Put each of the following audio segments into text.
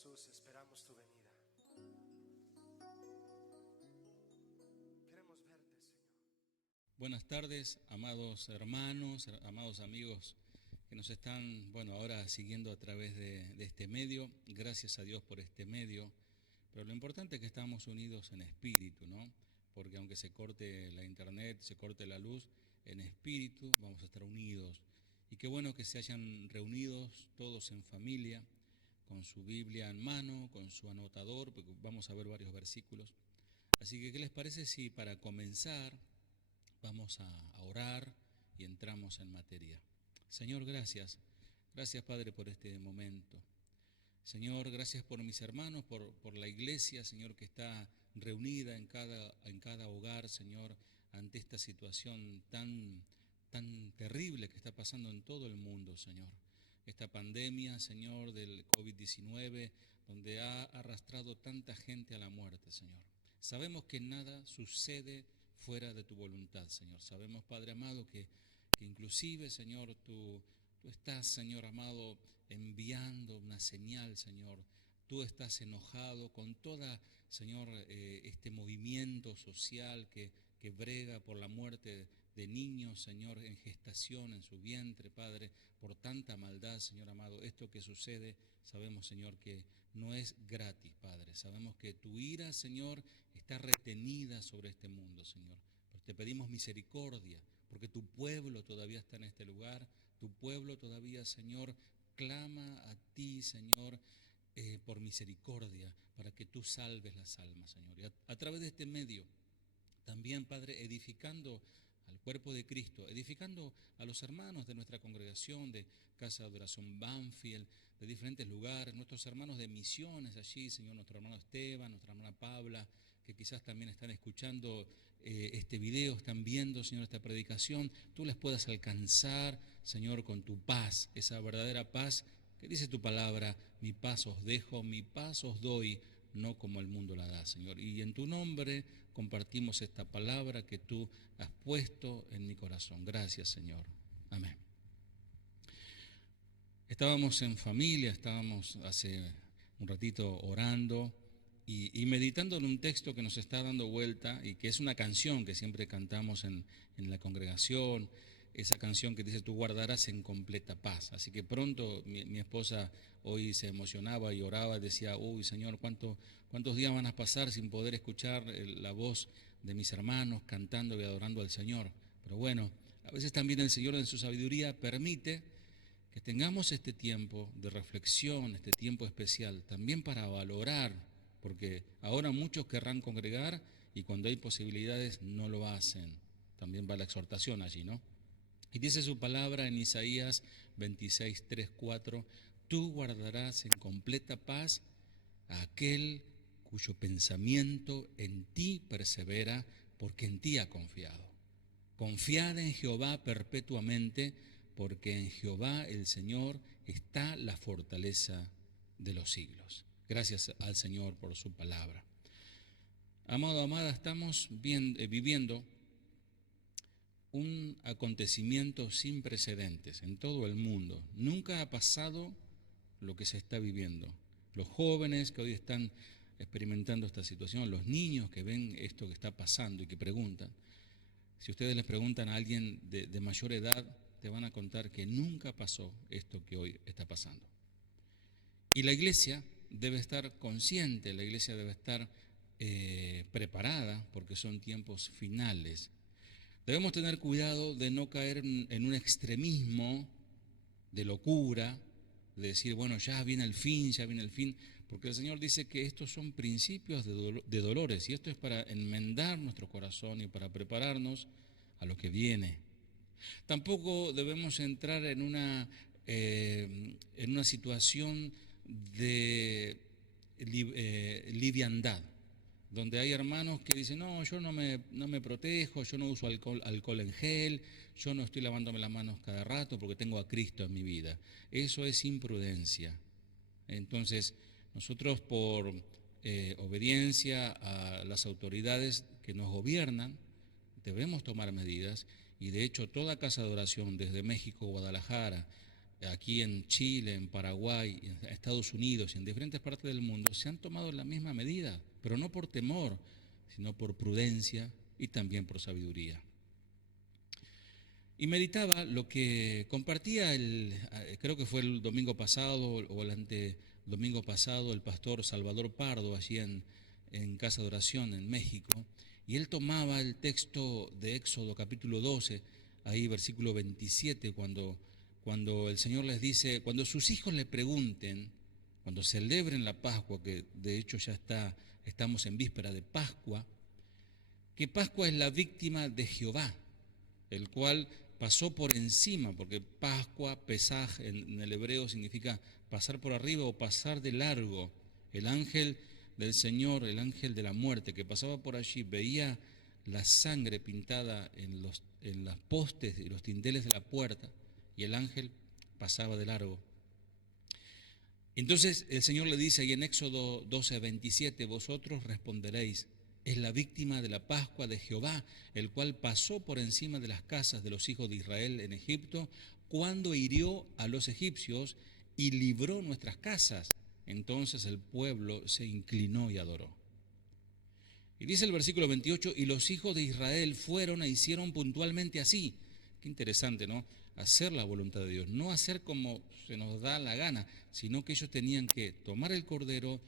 Jesús, esperamos tu venida. Queremos verte, Señor. Buenas tardes, amados hermanos, amados amigos que nos están, ahora siguiendo a través de este medio. Gracias a Dios por este medio. Pero lo importante es que estamos unidos en espíritu, ¿no? Porque aunque se corte la internet, se corte la luz, en espíritu vamos a estar unidos. Y qué bueno que se hayan reunidos todos en familia, con su Biblia en mano, con su anotador, porque vamos a ver varios versículos. Así que, ¿qué les parece si para comenzar vamos a orar y entramos en materia? Señor, gracias. Gracias, Padre, por este momento. Señor, gracias por mis hermanos, por la iglesia, Señor, que está reunida en cada hogar, Señor, ante esta situación tan terrible que está pasando en todo el mundo, Señor. Esta pandemia, Señor, del COVID-19, donde ha arrastrado tanta gente a la muerte, Señor. Sabemos que nada sucede fuera de tu voluntad, Señor. Sabemos, Padre amado, que inclusive, Señor, tú estás, Señor amado, enviando una señal, Señor. Tú estás enojado con toda, Señor, este movimiento social que brega por la muerte de niños, Señor, en gestación, en su vientre, Padre, por tanta maldad, Señor amado. Esto que sucede, sabemos, Señor, que no es gratis, Padre. Sabemos que tu ira, Señor, está retenida sobre este mundo, Señor. Pero te pedimos misericordia, porque tu pueblo todavía está en este lugar. Tu pueblo todavía, Señor, clama a ti, Señor, por misericordia, para que tú salves las almas, Señor. Y a través de este medio, también, Padre, edificando al cuerpo de Cristo, edificando a los hermanos de nuestra congregación, de Casa de Adoración Banfield, de diferentes lugares, nuestros hermanos de misiones allí, Señor, nuestro hermano Esteban, nuestra hermana Paula, que quizás también están escuchando este video, están viendo, Señor, esta predicación. Tú les puedas alcanzar, Señor, con tu paz, esa verdadera paz que dice tu palabra: mi paz os dejo, mi paz os doy, no como el mundo la da, Señor. Y en tu nombre compartimos esta palabra que tú has puesto en mi corazón. Gracias, Señor. Amén. Estábamos en familia, estábamos hace un ratito orando y meditando en un texto que nos está dando vuelta y que es una canción que siempre cantamos en la congregación. Esa canción que dice: tú guardarás en completa paz. Así que pronto mi esposa hoy se emocionaba y oraba, decía: uy, Señor, ¿cuántos días van a pasar sin poder escuchar la voz de mis hermanos cantando y adorando al Señor? Pero bueno, a veces también el Señor en su sabiduría permite que tengamos este tiempo de reflexión, este tiempo especial, también para valorar, porque ahora muchos querrán congregar y cuando hay posibilidades no lo hacen. También va la exhortación allí, ¿no? Y dice su palabra en Isaías 26, 3, 4: tú guardarás en completa paz a aquel cuyo pensamiento en ti persevera, porque en ti ha confiado. Confiad en Jehová perpetuamente, porque en Jehová el Señor está la fortaleza de los siglos. Gracias al Señor por su palabra. Amado, amada, estamos viviendo un acontecimiento sin precedentes en todo el mundo. Nunca ha pasado lo que se está viviendo. Los jóvenes que hoy están experimentando esta situación, los niños que ven esto que está pasando y que preguntan. Si ustedes les preguntan a alguien de mayor edad, te van a contar que nunca pasó esto que hoy está pasando. Y la iglesia debe estar consciente, la iglesia debe estar preparada, porque son tiempos finales. Debemos tener cuidado de no caer en un extremismo de locura, de decir: bueno, ya viene el fin, porque el Señor dice que estos son principios de dolores, y esto es para enmendar nuestro corazón y para prepararnos a lo que viene. Tampoco debemos entrar en una situación de liviandad, donde hay hermanos que dicen: no, yo no me protejo, yo no uso alcohol en gel, yo no estoy lavándome las manos cada rato porque tengo a Cristo en mi vida. Eso es imprudencia. Entonces, nosotros, por obediencia a las autoridades que nos gobiernan, debemos tomar medidas, y de hecho toda casa de oración, desde México, Guadalajara, aquí en Chile, en Paraguay, en Estados Unidos y en diferentes partes del mundo, se han tomado la misma medida, pero no por temor, sino por prudencia y también por sabiduría. Y meditaba lo que compartía creo que fue el domingo pasado o el antedomingo pasado, el pastor Salvador Pardo, allí en Casa de Oración en México, y él tomaba el texto de Éxodo capítulo 12, ahí versículo 27, cuando el Señor les dice, cuando sus hijos le pregunten, cuando celebren la Pascua, que de hecho ya estamos en víspera de Pascua, que Pascua es la víctima de Jehová, el cual pasó por encima, porque Pascua, Pesaj en el hebreo significa pasar por arriba o pasar de largo. El ángel del Señor, el ángel de la muerte que pasaba por allí, veía la sangre pintada en las postes y los dinteles de la puerta, y el ángel pasaba de largo. Entonces el Señor le dice ahí en Éxodo 12:27, vosotros responderéis, es la víctima de la Pascua de Jehová, el cual pasó por encima de las casas de los hijos de Israel en Egipto, cuando hirió a los egipcios y libró nuestras casas. Entonces el pueblo se inclinó y adoró. Y dice el versículo 28, y los hijos de Israel fueron e hicieron puntualmente así. Qué interesante, ¿no? Hacer la voluntad de Dios, no hacer como se nos da la gana, sino que ellos tenían que tomar el cordero,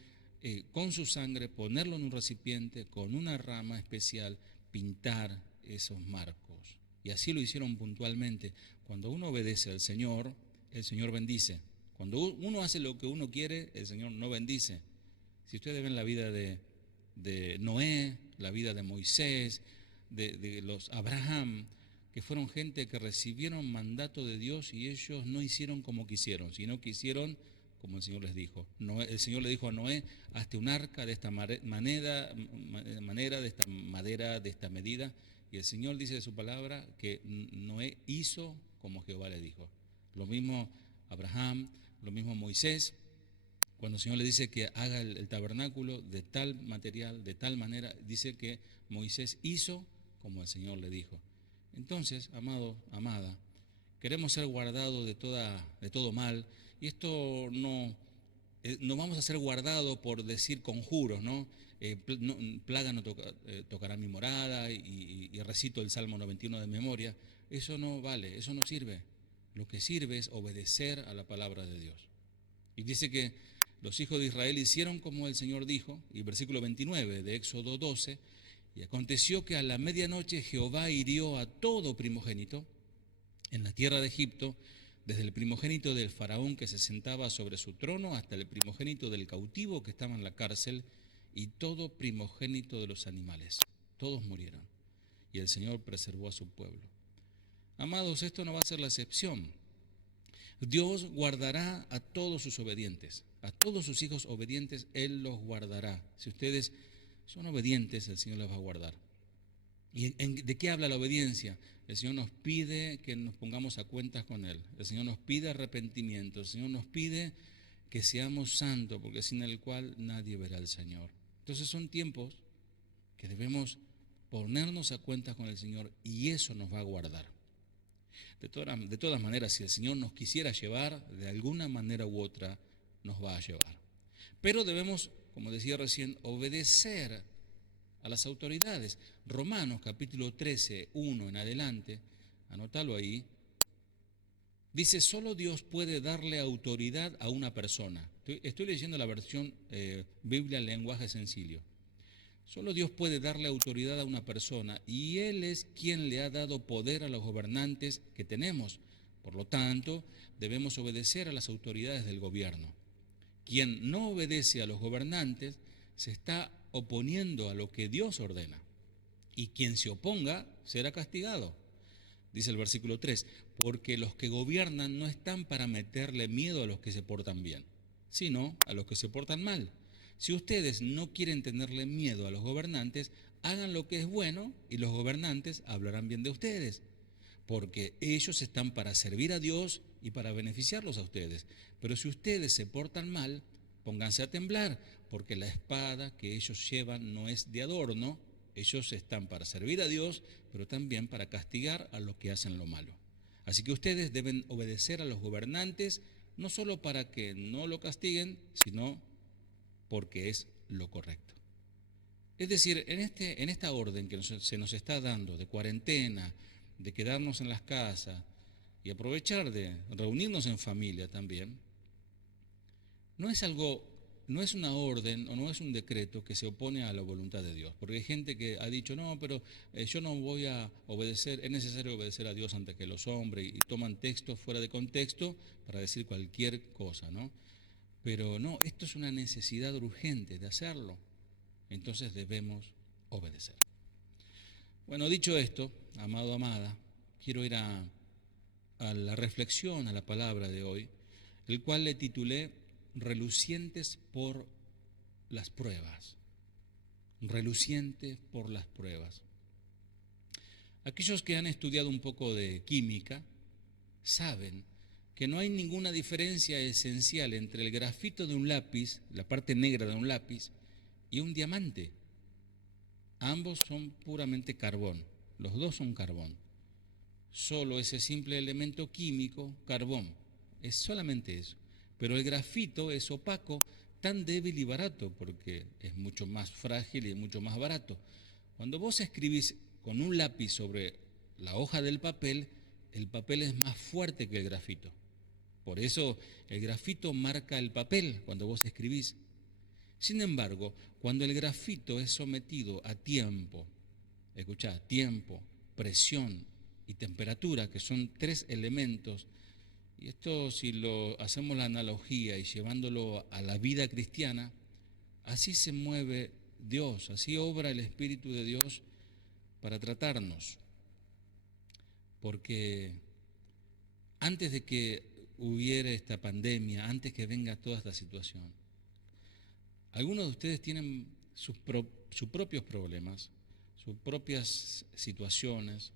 con su sangre, ponerlo en un recipiente, con una rama especial, pintar esos marcos. Y así lo hicieron puntualmente. Cuando uno obedece al Señor, el Señor bendice. Cuando uno hace lo que uno quiere, el Señor no bendice. Si ustedes ven la vida de Noé, la vida de Moisés, de los Abraham, que fueron gente que recibieron mandato de Dios y ellos no hicieron como quisieron, sino que hicieron como el Señor les dijo. El Señor le dijo a Noé, hazte un arca de esta manera, de esta madera, de esta medida. Y el Señor dice de su palabra que Noé hizo como Jehová le dijo. Lo mismo Abraham, lo mismo Moisés. Cuando el Señor le dice que haga el tabernáculo de tal material, de tal manera, dice que Moisés hizo como el Señor le dijo. Entonces, amado, amada, queremos ser guardados de todo mal. Y esto no vamos a ser guardados por decir conjuros, ¿no? Plaga no tocará mi morada y recito el Salmo 91 de memoria. Eso no vale, eso no sirve. Lo que sirve es obedecer a la palabra de Dios. Y dice que los hijos de Israel hicieron como el Señor dijo, y versículo 29 de Éxodo 12, y aconteció que a la medianoche Jehová hirió a todo primogénito en la tierra de Egipto, desde el primogénito del faraón que se sentaba sobre su trono hasta el primogénito del cautivo que estaba en la cárcel y todo primogénito de los animales. Todos murieron y el Señor preservó a su pueblo. Amados, esto no va a ser la excepción. Dios guardará a todos sus obedientes, a todos sus hijos obedientes, Él los guardará. Si ustedes son obedientes, el Señor los va a guardar. ¿Y de qué habla la obediencia? El Señor nos pide que nos pongamos a cuentas con Él. El Señor nos pide arrepentimiento. El Señor nos pide que seamos santos, porque sin el cual nadie verá al Señor. Entonces son tiempos que debemos ponernos a cuentas con el Señor y eso nos va a guardar. De todas maneras, si el Señor nos quisiera llevar, de alguna manera u otra nos va a llevar. Pero debemos, como decía recién, obedecer a las autoridades. Romanos capítulo 13, 1 en adelante, anótalo ahí, dice, solo Dios puede darle autoridad a una persona. Estoy leyendo la versión Biblia en lenguaje sencillo. Solo Dios puede darle autoridad a una persona y Él es quien le ha dado poder a los gobernantes que tenemos. Por lo tanto, debemos obedecer a las autoridades del gobierno. Quien no obedece a los gobernantes se está oponiendo a lo que Dios ordena. Y quien se oponga será castigado. Dice el versículo 3, porque los que gobiernan no están para meterle miedo a los que se portan bien, sino a los que se portan mal. Si ustedes no quieren tenerle miedo a los gobernantes, hagan lo que es bueno y los gobernantes hablarán bien de ustedes, porque ellos están para servir a Dios y para beneficiarlos a ustedes. Pero si ustedes se portan mal, pónganse a temblar, porque la espada que ellos llevan no es de adorno. Ellos están para servir a Dios, pero también para castigar a los que hacen lo malo. Así que ustedes deben obedecer a los gobernantes, no solo para que no lo castiguen, sino porque es lo correcto. Es decir, en esta orden que se nos está dando de cuarentena, de quedarnos en las casas y aprovechar de reunirnos en familia también, no es algo, no es una orden o no es un decreto que se opone a la voluntad de Dios. Porque hay gente que ha dicho, no, pero yo no voy a obedecer, es necesario obedecer a Dios antes que los hombres, y toman textos fuera de contexto para decir cualquier cosa, ¿no? Pero no, esto es una necesidad urgente de hacerlo. Entonces debemos obedecer. Bueno, dicho esto, amado, amada, quiero ir a la reflexión, a la palabra de hoy, el cual le titulé Relucientes por las pruebas. Relucientes por las pruebas. Aquellos que han estudiado un poco de química saben que no hay ninguna diferencia esencial entre el grafito de un lápiz, la parte negra de un lápiz, y un diamante. Ambos son puramente carbón, los dos son carbón. Solo ese simple elemento químico, carbón, es solamente eso. Pero el grafito es opaco, tan débil y barato, porque es mucho más frágil y mucho más barato. Cuando vos escribís con un lápiz sobre la hoja del papel, el papel es más fuerte que el grafito. Por eso el grafito marca el papel cuando vos escribís. Sin embargo, cuando el grafito es sometido a tiempo, escuchá, tiempo, presión y temperatura, que son tres elementos, y esto si lo hacemos la analogía y llevándolo a la vida cristiana, así se mueve Dios, así obra el Espíritu de Dios para tratarnos. Porque antes de que hubiera esta pandemia, antes que venga toda esta situación, algunos de ustedes tienen sus propios problemas, sus propias situaciones,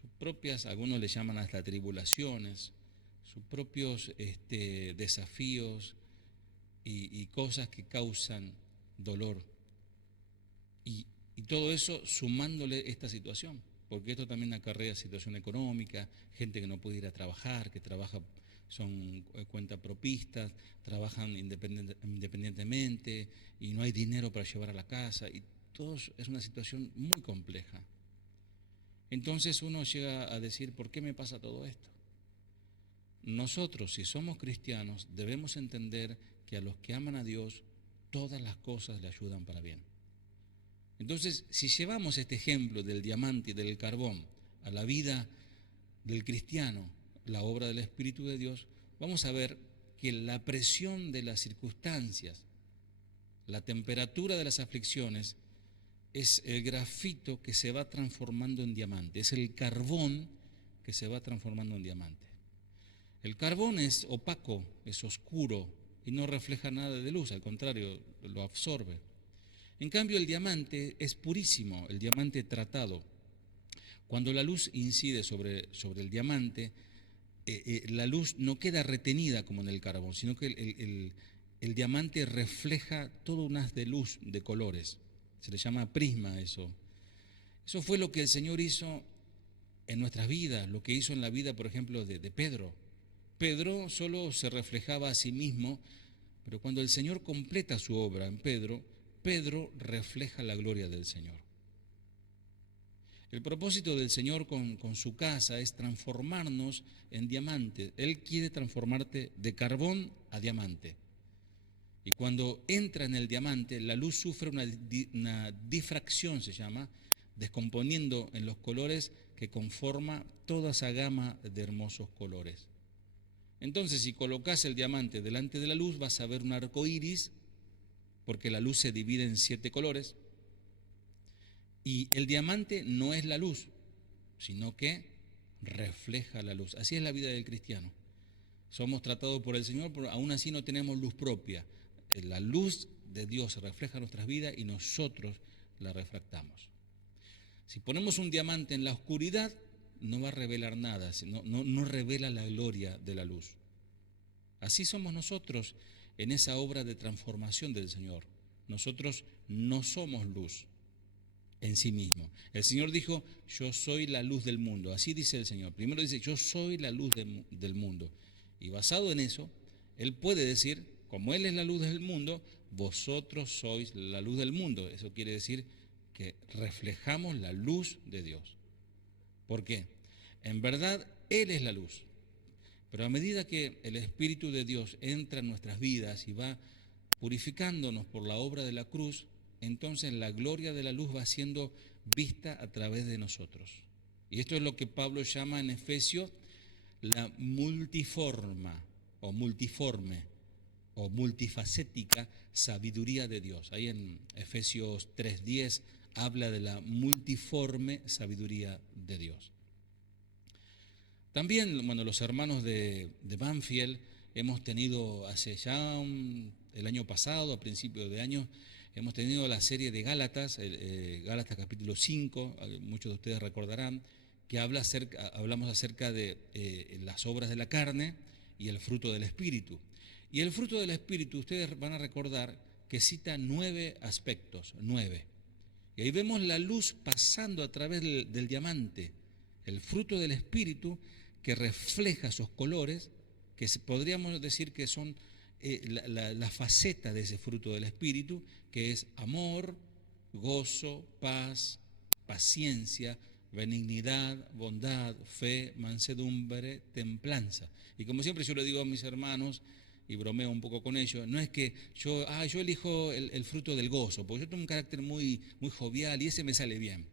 sus propias, algunos le llaman hasta tribulaciones, sus propios desafíos y cosas que causan dolor. Y todo eso sumándole esta situación, porque esto también acarrea situación económica, gente que no puede ir a trabajar, que trabaja, son cuentapropistas, trabajan independientemente y no hay dinero para llevar a la casa, y todo es una situación muy compleja. Entonces uno llega a decir, ¿por qué me pasa todo esto? Nosotros, si somos cristianos, debemos entender que a los que aman a Dios, todas las cosas le ayudan para bien. Entonces, si llevamos este ejemplo del diamante y del carbón a la vida del cristiano, la obra del Espíritu de Dios, vamos a ver que la presión de las circunstancias, la temperatura de las aflicciones, es el grafito que se va transformando en diamante, es el carbón que se va transformando en diamante. El carbón es opaco, es oscuro y no refleja nada de luz, al contrario, lo absorbe. En cambio, el diamante es purísimo, el diamante tratado. Cuando la luz incide sobre el diamante, la luz no queda retenida como en el carbón, sino que el diamante refleja todo un haz de luz de colores. Se le llama prisma eso. Eso fue lo que el Señor hizo en nuestras vidas, lo que hizo en la vida, por ejemplo, de Pedro. Pedro solo se reflejaba a sí mismo, pero cuando el Señor completa su obra en Pedro, Pedro refleja la gloria del Señor. El propósito del Señor con su casa es transformarnos en diamantes. Él quiere transformarte de carbón a diamante. Y cuando entra en el diamante, la luz sufre una difracción, se llama, descomponiendo en los colores que conforma toda esa gama de hermosos colores. Entonces, si colocas el diamante delante de la luz, vas a ver un arco iris, porque la luz se divide en 7 colores. Y el diamante no es la luz, sino que refleja la luz. Así es la vida del cristiano. Somos tratados por el Señor, pero aún así no tenemos luz propia. La luz de Dios se refleja en nuestras vidas y nosotros la refractamos. Si ponemos un diamante en la oscuridad, no va a revelar nada, no revela la gloria de la luz. Así somos nosotros en esa obra de transformación del Señor. Nosotros no somos luz. en sí mismo. El Señor dijo, yo soy la luz del mundo. Así dice el Señor. Primero dice, yo soy la luz del mundo. Y basado en eso, Él puede decir, como Él es la luz del mundo, vosotros sois la luz del mundo. Eso quiere decir que reflejamos la luz de Dios. ¿Por qué? En verdad, Él es la luz. Pero a medida que el Espíritu de Dios entra en nuestras vidas y va purificándonos por la obra de la cruz, entonces la gloria de la luz va siendo vista a través de nosotros. Y esto es lo que Pablo llama en Efesios la multiforme o multifacética sabiduría de Dios. Ahí en Efesios 3:10 habla de la multiforme sabiduría de Dios. También, bueno, los hermanos de Banfield hemos tenido hace ya el año pasado, a principios de año, hemos tenido la serie de Gálatas, Gálatas capítulo 5, muchos de ustedes recordarán, que hablamos acerca de las obras de la carne y el fruto del Espíritu. Y el fruto del Espíritu, ustedes van a recordar que cita 9 aspectos, 9. Y ahí vemos la luz pasando a través del diamante, el fruto del Espíritu que refleja esos colores, que podríamos decir que son la faceta de ese fruto del Espíritu, que es amor, gozo, paz, paciencia, benignidad, bondad, fe, mansedumbre, templanza. Y como siempre yo le digo a mis hermanos, y bromeo un poco con ellos, no es que yo elijo el fruto del gozo, porque yo tengo un carácter muy jovial y ese me sale bien.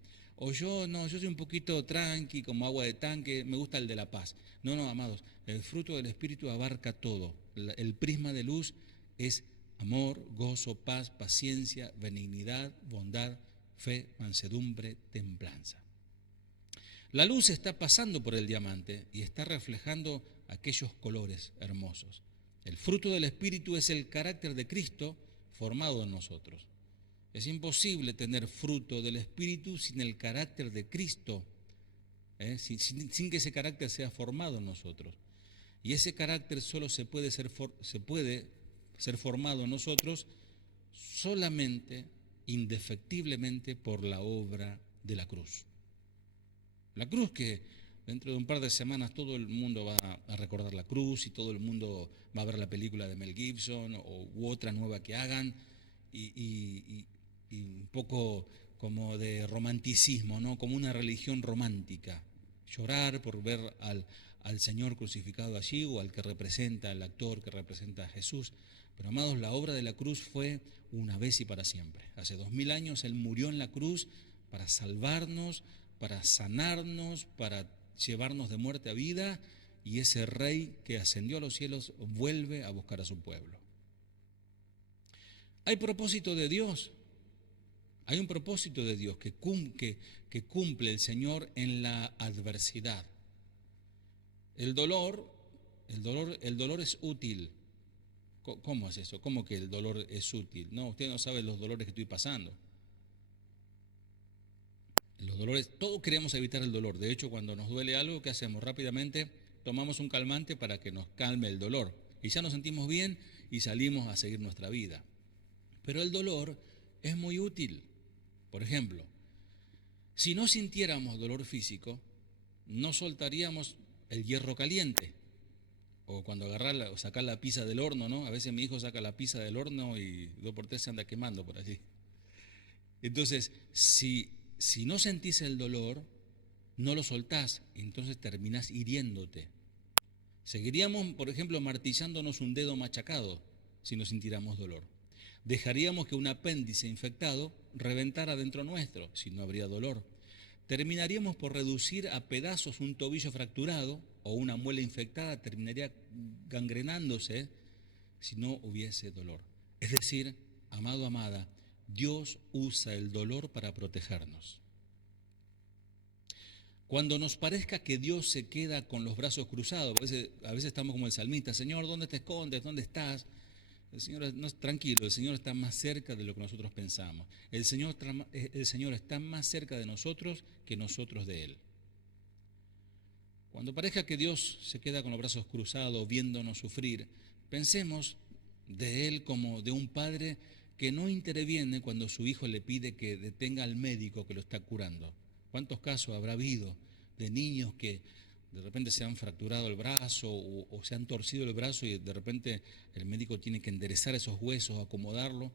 O yo soy un poquito tranqui, como agua de tanque, me gusta el de la paz. No, amados, el fruto del Espíritu abarca todo. El prisma de luz es amor, gozo, paz, paciencia, benignidad, bondad, fe, mansedumbre, templanza. La luz está pasando por el diamante y está reflejando aquellos colores hermosos. El fruto del Espíritu es el carácter de Cristo formado en nosotros. Es imposible tener fruto del Espíritu sin el carácter de Cristo, sin que ese carácter sea formado en nosotros. Y ese carácter solo se puede ser formado en nosotros solamente, indefectiblemente, por la obra de la cruz. La cruz que dentro de un par de semanas todo el mundo va a recordar la cruz y todo el mundo va a ver la película de Mel Gibson u otra nueva que hagan y un poco como de romanticismo, ¿no? Como una religión romántica. Llorar por ver al Señor crucificado allí o al que representa, al actor que representa a Jesús. Pero amados, la obra de la cruz fue una vez y para siempre. Hace 2000 años Él murió en la cruz para salvarnos, para sanarnos, para llevarnos de muerte a vida, y ese Rey que ascendió a los cielos vuelve a buscar a su pueblo. Hay propósito de Dios. Hay un propósito de Dios que cumple el Señor en la adversidad. El dolor es útil. ¿Cómo es eso? ¿Cómo que el dolor es útil? No, usted no sabe los dolores que estoy pasando. Los dolores, todos queremos evitar el dolor. De hecho, cuando nos duele algo, ¿qué hacemos? Rápidamente tomamos un calmante para que nos calme el dolor. Y ya nos sentimos bien y salimos a seguir nuestra vida. Pero el dolor es muy útil. Por ejemplo, si no sintiéramos dolor físico, no soltaríamos el hierro caliente. O cuando o sacar la pizza del horno, ¿no? A veces mi hijo saca la pizza del horno y 2x3 se anda quemando por allí. Entonces, si no sentís el dolor, no lo soltás, entonces terminás hiriéndote. Seguiríamos, por ejemplo, martillándonos un dedo machacado si no sintiéramos dolor. Dejaríamos que un apéndice infectado reventara dentro nuestro, si no habría dolor. Terminaríamos por reducir a pedazos un tobillo fracturado o una muela infectada, terminaría gangrenándose si no hubiese dolor. Es decir, amado, amada, Dios usa el dolor para protegernos. Cuando nos parezca que Dios se queda con los brazos cruzados, a veces estamos como el salmista, Señor, ¿dónde te escondes? ¿Dónde estás? El Señor no es tranquilo, el Señor está más cerca de lo que nosotros pensamos. El Señor está más cerca de nosotros que nosotros de Él. Cuando parezca que Dios se queda con los brazos cruzados viéndonos sufrir, pensemos de Él como de un padre que no interviene cuando su hijo le pide que detenga al médico que lo está curando. ¿Cuántos casos habrá habido de niños que de repente se han fracturado el brazo o se han torcido el brazo y de repente el médico tiene que enderezar esos huesos, acomodarlo,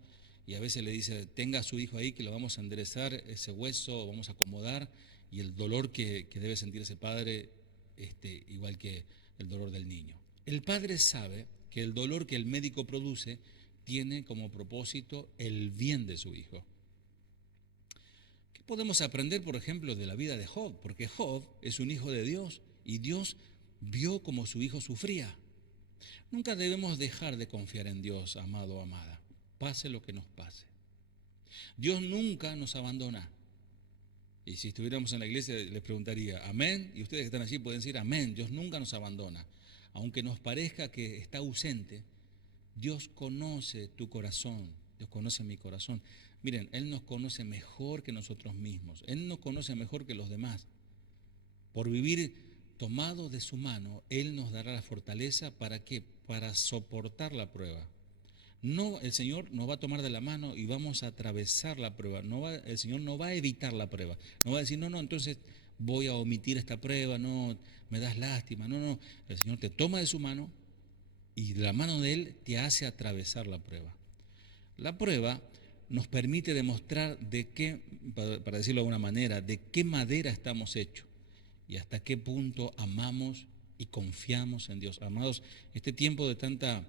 y a veces le dice, tenga a su hijo ahí que lo vamos a enderezar ese hueso, vamos a acomodar, y el dolor que debe sentir ese padre, igual que el dolor del niño. El padre sabe que el dolor que el médico produce tiene como propósito el bien de su hijo. ¿Qué podemos aprender, por ejemplo, de la vida de Job? Porque Job es un hijo de Dios y Dios vio cómo su hijo sufría. Nunca debemos dejar de confiar en Dios, amado o amada, pase lo que nos pase. Dios nunca nos abandona. Y si estuviéramos en la iglesia les preguntaría, amén, y ustedes que están allí pueden decir, amén, Dios nunca nos abandona. Aunque nos parezca que está ausente, Dios conoce tu corazón, Dios conoce mi corazón. Miren, Él nos conoce mejor que nosotros mismos, Él nos conoce mejor que los demás. Por vivir tomado de su mano, Él nos dará la fortaleza, ¿para qué? Para soportar la prueba. No, el Señor nos va a tomar de la mano y vamos a atravesar la prueba. El Señor no va a evitar la prueba. No va a decir, no, entonces voy a omitir esta prueba, no, me das lástima. No, el Señor te toma de su mano y de la mano de Él te hace atravesar la prueba. La prueba nos permite demostrar de qué, para decirlo de alguna manera, de qué madera estamos hechos y hasta qué punto amamos y confiamos en Dios. Amados, este tiempo de tanta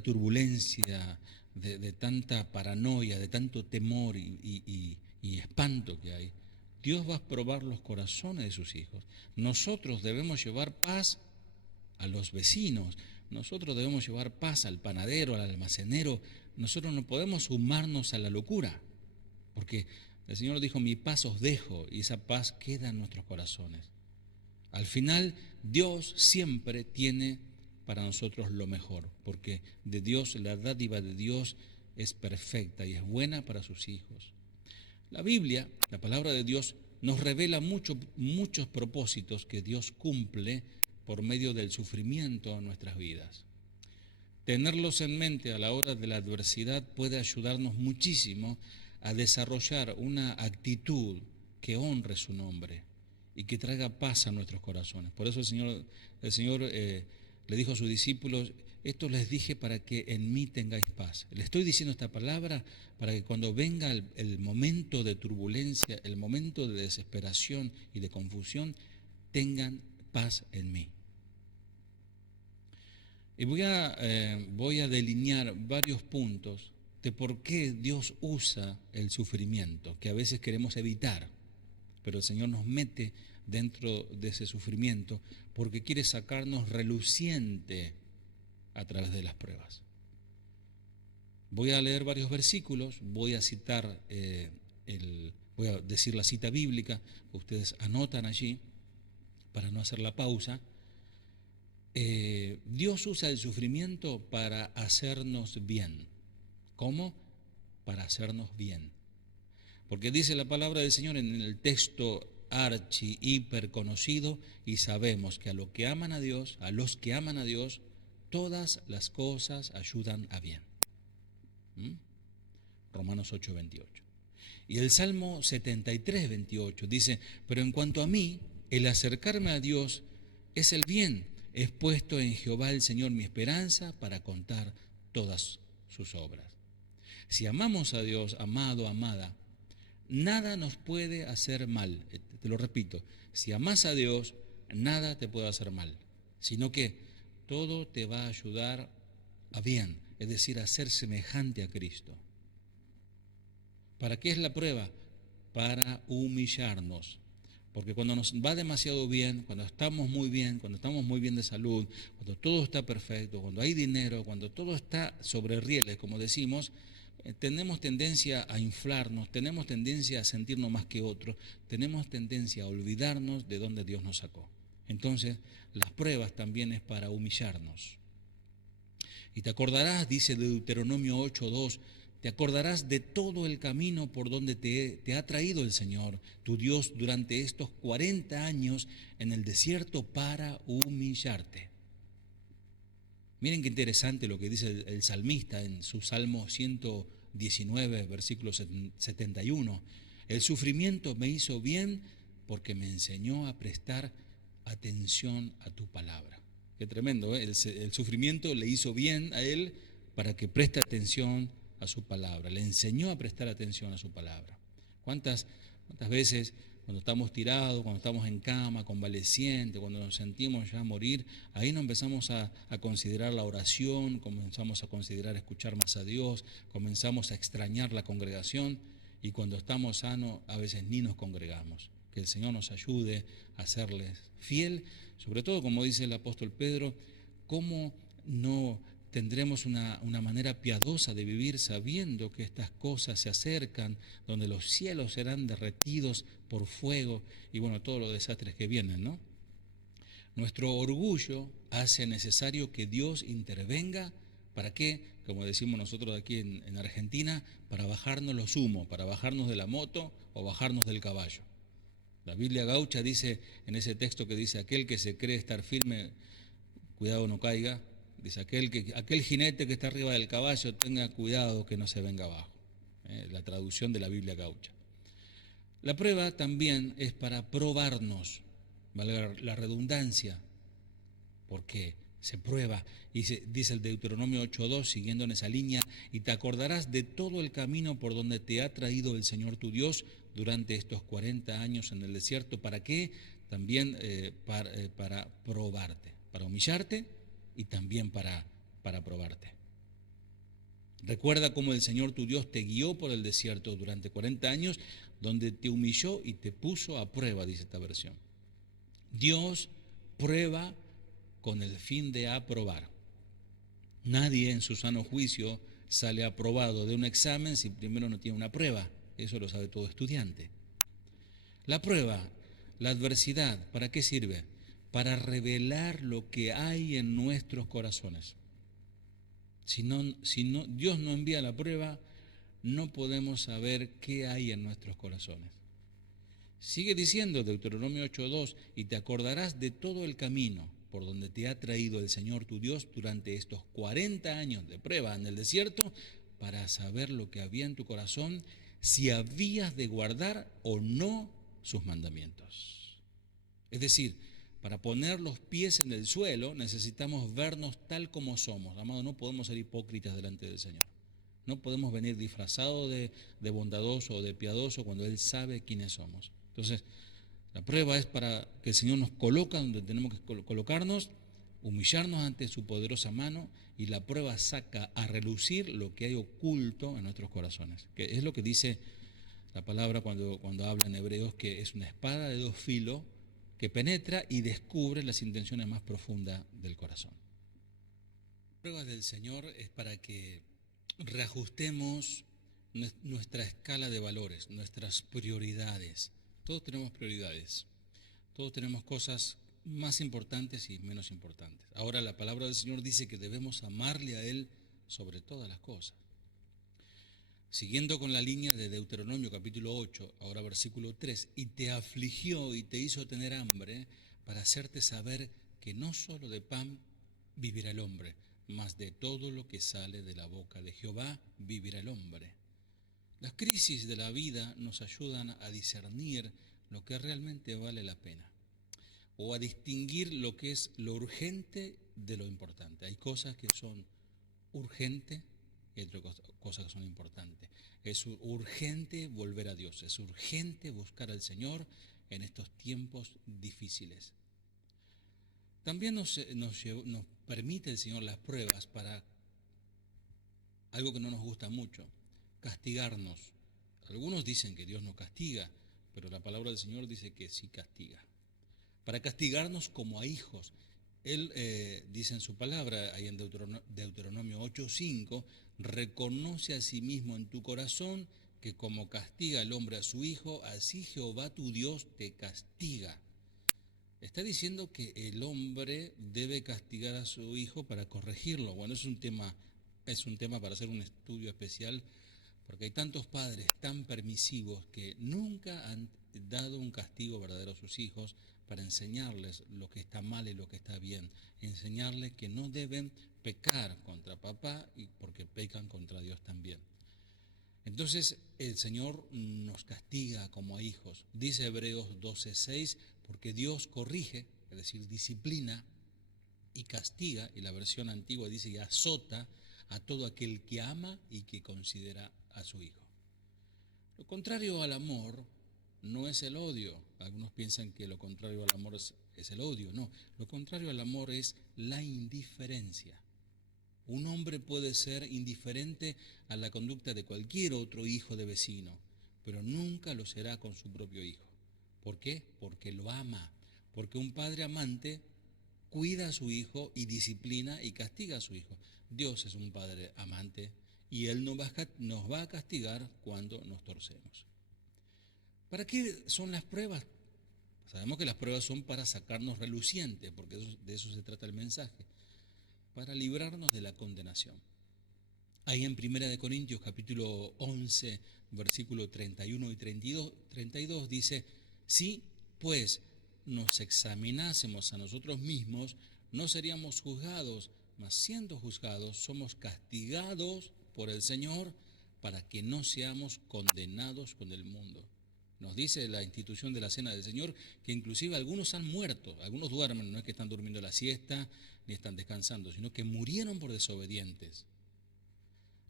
turbulencia, de tanta paranoia, de tanto temor y espanto que hay, Dios va a probar los corazones de sus hijos. Nosotros debemos llevar paz a los vecinos, nosotros debemos llevar paz al panadero, al almacenero. Nosotros no podemos sumarnos a la locura, porque el Señor dijo, mi paz os dejo, y esa paz queda en nuestros corazones. Al final, Dios siempre tiene para nosotros lo mejor, porque de Dios, la dádiva de Dios es perfecta y es buena para sus hijos. La Biblia, la palabra de Dios, nos revela muchos propósitos que Dios cumple por medio del sufrimiento en nuestras vidas. Tenerlos en mente a la hora de la adversidad puede ayudarnos muchísimo a desarrollar una actitud que honre su nombre y que traiga paz a nuestros corazones. Por eso el Señor le dijo a sus discípulos, esto les dije para que en mí tengáis paz. Le estoy diciendo esta palabra para que cuando venga el momento de turbulencia, el momento de desesperación y de confusión, tengan paz en mí. Y voy a delinear varios puntos de por qué Dios usa el sufrimiento, que a veces queremos evitar, pero el Señor nos mete dentro de ese sufrimiento porque quiere sacarnos reluciente a través de las pruebas. Voy a leer varios versículos, voy a decir la cita bíblica, ustedes anotan allí para no hacer la pausa. Dios usa el sufrimiento para hacernos bien. ¿Cómo? Para hacernos bien. Porque dice la palabra del Señor en el texto hiper conocido, y sabemos que a los que aman a Dios, todas las cosas ayudan a bien. Romanos 8:28. Y el Salmo 73:28 dice, pero en cuanto a mí, el acercarme a Dios es el bien. He puesto en Jehová el Señor mi esperanza para contar todas sus obras. Si amamos a Dios, amado, amada, nada nos puede hacer mal. Te lo repito, si amas a Dios, nada te puede hacer mal, sino que todo te va a ayudar a bien, es decir, a ser semejante a Cristo. ¿Para qué es la prueba? Para humillarnos. Porque cuando nos va demasiado bien, cuando estamos muy bien, cuando estamos muy bien de salud, cuando todo está perfecto, cuando hay dinero, cuando todo está sobre rieles, como decimos, tenemos tendencia a inflarnos, tenemos tendencia a sentirnos más que otros, tenemos tendencia a olvidarnos de dónde Dios nos sacó. Entonces, las pruebas también es para humillarnos. Y te acordarás, dice Deuteronomio 8:2, te acordarás de todo el camino por donde te ha traído el Señor, tu Dios, durante estos 40 años en el desierto para humillarte. Miren qué interesante lo que dice el salmista en su Salmo 119, versículo 71. El sufrimiento me hizo bien porque me enseñó a prestar atención a tu palabra. Qué tremendo, ¿eh? El sufrimiento le hizo bien a él para que preste atención a su palabra. Le enseñó a prestar atención a su palabra. ¿Cuántas veces cuando estamos tirados, cuando estamos en cama, convalecientes, cuando nos sentimos ya morir, ahí nos empezamos a considerar la oración, comenzamos a considerar escuchar más a Dios, comenzamos a extrañar la congregación y cuando estamos sanos a veces ni nos congregamos? Que el Señor nos ayude a serles fiel, sobre todo como dice el apóstol Pedro, cómo no tendremos una manera piadosa de vivir sabiendo que estas cosas se acercan, donde los cielos serán derretidos por fuego y bueno, todos los desastres que vienen, ¿no? Nuestro orgullo hace necesario que Dios intervenga. ¿Para qué? Como decimos nosotros aquí en Argentina, para bajarnos los humos, para bajarnos de la moto o bajarnos del caballo. La Biblia gaucha dice en ese texto que dice, aquel que se cree estar firme, cuidado no caiga. Dice, aquel jinete que está arriba del caballo, tenga cuidado que no se venga abajo. La traducción de la Biblia gaucha. La prueba también es para probarnos, valga la redundancia, porque se prueba, y dice el Deuteronomio 8.2, siguiendo en esa línea, y te acordarás de todo el camino por donde te ha traído el Señor tu Dios durante estos 40 años en el desierto. ¿Para qué? También para probarte, para humillarte y también para probarte. Recuerda cómo el Señor tu Dios te guió por el desierto durante 40 años, donde te humilló y te puso a prueba, dice esta versión. Dios prueba con el fin de aprobar. Nadie en su sano juicio sale aprobado de un examen si primero no tiene una prueba. Eso lo sabe todo estudiante. La prueba, la adversidad, ¿para qué sirve? Para revelar lo que hay en nuestros corazones. Si Dios no envía la prueba, no podemos saber qué hay en nuestros corazones. Sigue diciendo Deuteronomio 8.2, y te acordarás de todo el camino por donde te ha traído el Señor tu Dios durante estos 40 años de prueba en el desierto, para saber lo que había en tu corazón, si habías de guardar o no sus mandamientos. Es decir, para poner los pies en el suelo necesitamos vernos tal como somos. Amado, no podemos ser hipócritas delante del Señor. No podemos venir disfrazados de bondadoso o de piadoso cuando Él sabe quiénes somos. Entonces, la prueba es para que el Señor nos coloque donde tenemos que colocarnos, humillarnos ante su poderosa mano, y la prueba saca a relucir lo que hay oculto en nuestros corazones. Que es lo que dice la palabra cuando habla en Hebreos, que es una espada de dos filos que penetra y descubre las intenciones más profundas del corazón. La prueba del Señor es para que reajustemos nuestra escala de valores, nuestras prioridades. Todos tenemos prioridades, todos tenemos cosas más importantes y menos importantes. Ahora la palabra del Señor dice que debemos amarle a Él sobre todas las cosas. Siguiendo con la línea de Deuteronomio capítulo 8, ahora versículo 3, y te afligió y te hizo tener hambre para hacerte saber que no solo de pan vivirá el hombre, mas de todo lo que sale de la boca de Jehová vivirá el hombre. Las crisis de la vida nos ayudan a discernir lo que realmente vale la pena, o a distinguir lo que es lo urgente de lo importante. Hay cosas que son urgentes y otras cosas que son importantes. Es urgente volver a Dios, es urgente buscar al Señor en estos tiempos difíciles. También nos permite el Señor las pruebas para algo que no nos gusta mucho, castigarnos. Algunos dicen que Dios no castiga, pero la palabra del Señor dice que sí castiga. Para castigarnos como a hijos. Él dice en su palabra, ahí en Deuteronomio 8.5, reconoce a sí mismo en tu corazón que como castiga el hombre a su hijo, así Jehová tu Dios te castiga. Está diciendo que el hombre debe castigar a su hijo para corregirlo. Bueno, es un tema para hacer un estudio especial, porque hay tantos padres tan permisivos que nunca han dado un castigo verdadero a sus hijos para enseñarles lo que está mal y lo que está bien, enseñarles que no deben pecar contra papá y porque pecan contra Dios también. Entonces el Señor nos castiga como a hijos. Dice Hebreos 12:6, porque Dios corrige, es decir, disciplina y castiga, y la versión antigua dice y azota a todo aquel que ama y que considera a su hijo. Lo contrario al amor no es el odio. Algunos piensan que lo contrario al amor es el odio. No, lo contrario al amor es la indiferencia. Un hombre puede ser indiferente a la conducta de cualquier otro hijo de vecino, pero nunca lo será con su propio hijo. ¿Por qué? Porque lo ama. Porque un padre amante cuida a su hijo y disciplina y castiga a su hijo. Dios es un padre amante y Él nos va a castigar cuando nos torcemos. ¿Para qué son las pruebas? Sabemos que las pruebas son para sacarnos reluciente, porque de eso se trata el mensaje, para librarnos de la condenación. Ahí en 1 Corintios capítulo 11, versículo 31 y 32 dice, si pues nos examinásemos a nosotros mismos, no seríamos juzgados, mas siendo juzgados somos castigados por el Señor para que no seamos condenados con el mundo. Nos dice la institución de la Cena del Señor que inclusive algunos han muerto, algunos duermen, no es que están durmiendo la siesta ni están descansando, sino que murieron por desobedientes.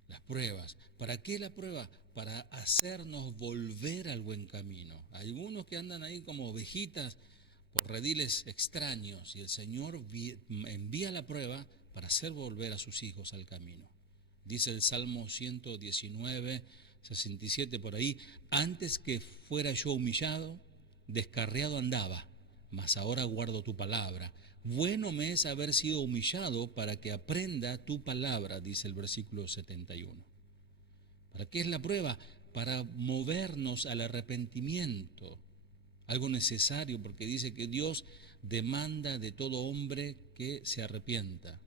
Las pruebas. ¿Para qué la prueba? Para hacernos volver al buen camino. Hay algunos que andan ahí como ovejitas por rediles extraños y el Señor envía la prueba para hacer volver a sus hijos al camino. Dice el Salmo 119, 67 por ahí, antes que fuera yo humillado, descarriado andaba, mas ahora guardo tu palabra. Bueno me es haber sido humillado para que aprenda tu palabra, dice el versículo 71. ¿Para qué es la prueba? Para movernos al arrepentimiento, algo necesario, porque dice que Dios demanda de todo hombre que se arrepienta.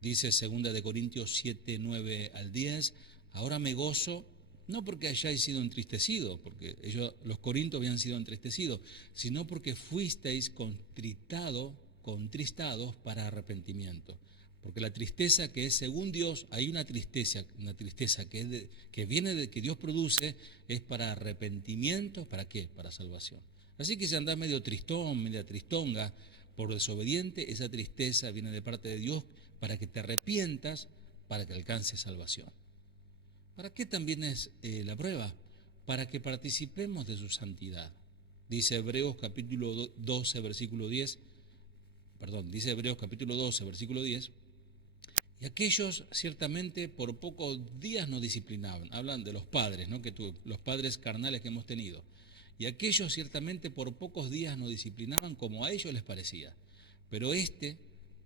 Dice 2 Corintios 7, 9 al 10, ahora me gozo, no porque hayáis sido entristecidos, porque los corintios habían sido entristecidos, sino porque fuisteis contristados para arrepentimiento. Porque la tristeza que es según Dios, hay una tristeza que viene de que Dios produce, es para arrepentimiento, ¿para qué? Para salvación. Así que si andás medio tristón, media tristonga, por desobediente, esa tristeza viene de parte de Dios para que te arrepientas, para que alcances salvación. ¿Para qué también es la prueba? Para que participemos de su santidad. Dice Hebreos capítulo 12, versículo 10, dice Hebreos capítulo 12, versículo 10, y aquellos ciertamente por pocos días nos disciplinaban. Hablan de los padres, ¿no? Los padres carnales que hemos tenido. Y aquellos ciertamente por pocos días nos disciplinaban como a ellos les parecía. Pero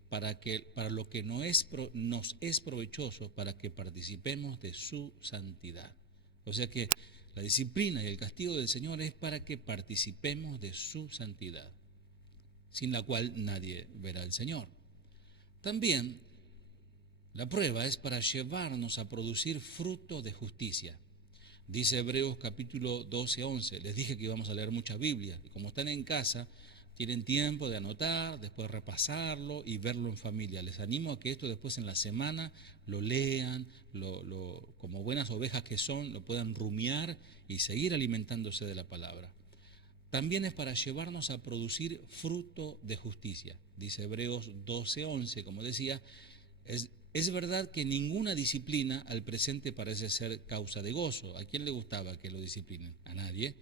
para lo que nos es provechoso, para que participemos de su santidad. O sea que la disciplina y el castigo del Señor es para que participemos de su santidad, sin la cual nadie verá al Señor. También la prueba es para llevarnos a producir fruto de justicia. Dice Hebreos capítulo 12, 11, les dije que íbamos a leer mucha Biblia, y como están en casa, tienen tiempo de anotar, después repasarlo y verlo en familia. Les animo a que esto después en la semana lo lean, como buenas ovejas que son, lo puedan rumiar y seguir alimentándose de la palabra. También es para llevarnos a producir fruto de justicia. Dice Hebreos 12, 11, como decía, es verdad que ninguna disciplina al presente parece ser causa de gozo. ¿A quién le gustaba que lo disciplinen? A nadie,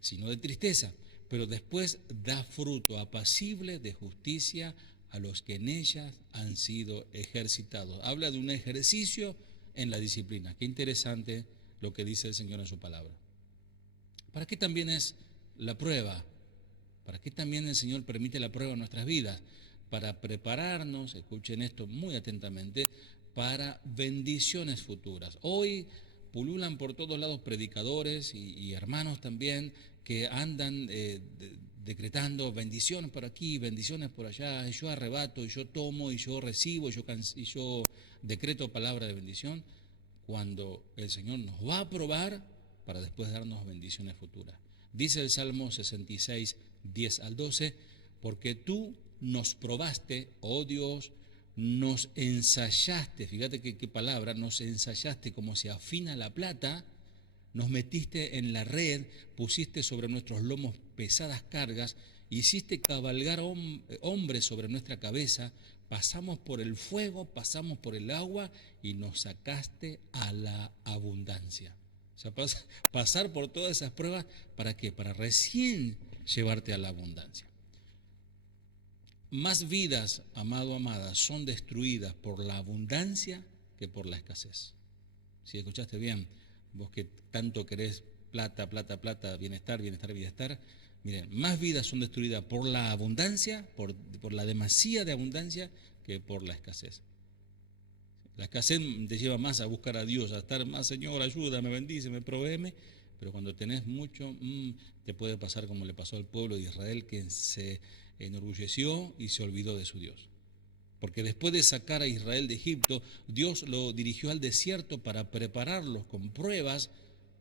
sino de tristeza. Pero después da fruto apacible de justicia a los que en ellas han sido ejercitados. Habla de un ejercicio en la disciplina. Qué interesante lo que dice el Señor en su palabra. ¿Para qué también es la prueba? ¿Para qué también el Señor permite la prueba en nuestras vidas? Para prepararnos, escuchen esto muy atentamente, para bendiciones futuras. Hoy pululan por todos lados predicadores y hermanos también que andan decretando bendiciones por aquí, bendiciones por allá, y yo arrebato, y yo tomo, y yo recibo, y yo decreto palabra de bendición, cuando el Señor nos va a probar para después darnos bendiciones futuras. Dice el Salmo 66, 10 al 12, porque tú nos probaste, oh Dios, nos ensayaste, fíjate qué palabra, nos ensayaste como se afina la plata, nos metiste en la red, pusiste sobre nuestros lomos pesadas cargas, hiciste cabalgar hombres sobre nuestra cabeza, pasamos por el fuego, pasamos por el agua y nos sacaste a la abundancia. O sea, pasar por todas esas pruebas, ¿para qué? Para recién llevarte a la abundancia. Más vidas, amado, amada, son destruidas por la abundancia que por la escasez. Si escuchaste bien, vos que tanto querés plata, plata, plata, bienestar, bienestar, bienestar, miren, más vidas son destruidas por la abundancia, por la demasía de abundancia, que por la escasez. La escasez te lleva más a buscar a Dios, a estar más, Señor, ayúdame, bendíceme, provéeme, pero cuando tenés mucho, te puede pasar como le pasó al pueblo de Israel, que se enorgulleció y se olvidó de su Dios. Porque después de sacar a Israel de Egipto, Dios lo dirigió al desierto para prepararlos con pruebas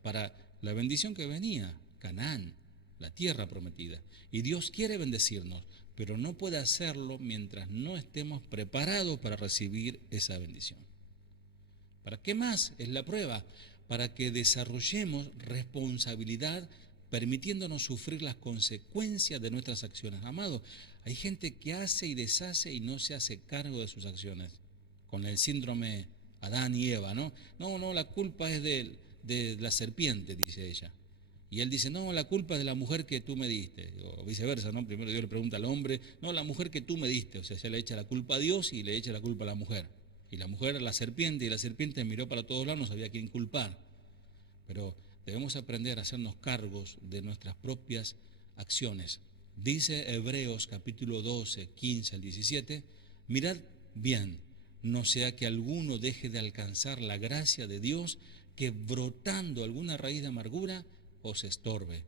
para la bendición que venía, Canaán, la tierra prometida. Y Dios quiere bendecirnos, pero no puede hacerlo mientras no estemos preparados para recibir esa bendición. ¿Para qué más es la prueba? Para que desarrollemos responsabilidad, permitiéndonos sufrir las consecuencias de nuestras acciones. Amado, hay gente que hace y deshace y no se hace cargo de sus acciones, con el síndrome Adán y Eva, ¿no? No, la culpa es de la serpiente, dice ella. Y él dice, no, la culpa es de la mujer que tú me diste, o viceversa, ¿no? Primero Dios le pregunta al hombre, no, la mujer que tú me diste, o sea, se le echa la culpa a Dios y le echa la culpa a la mujer. Y la mujer a la serpiente, y la serpiente miró para todos lados, no sabía a quién culpar. Pero debemos aprender a hacernos cargos de nuestras propias acciones. Dice Hebreos capítulo 12, 15 al 17, mirad bien, no sea que alguno deje de alcanzar la gracia de Dios, que brotando alguna raíz de amargura os estorbe,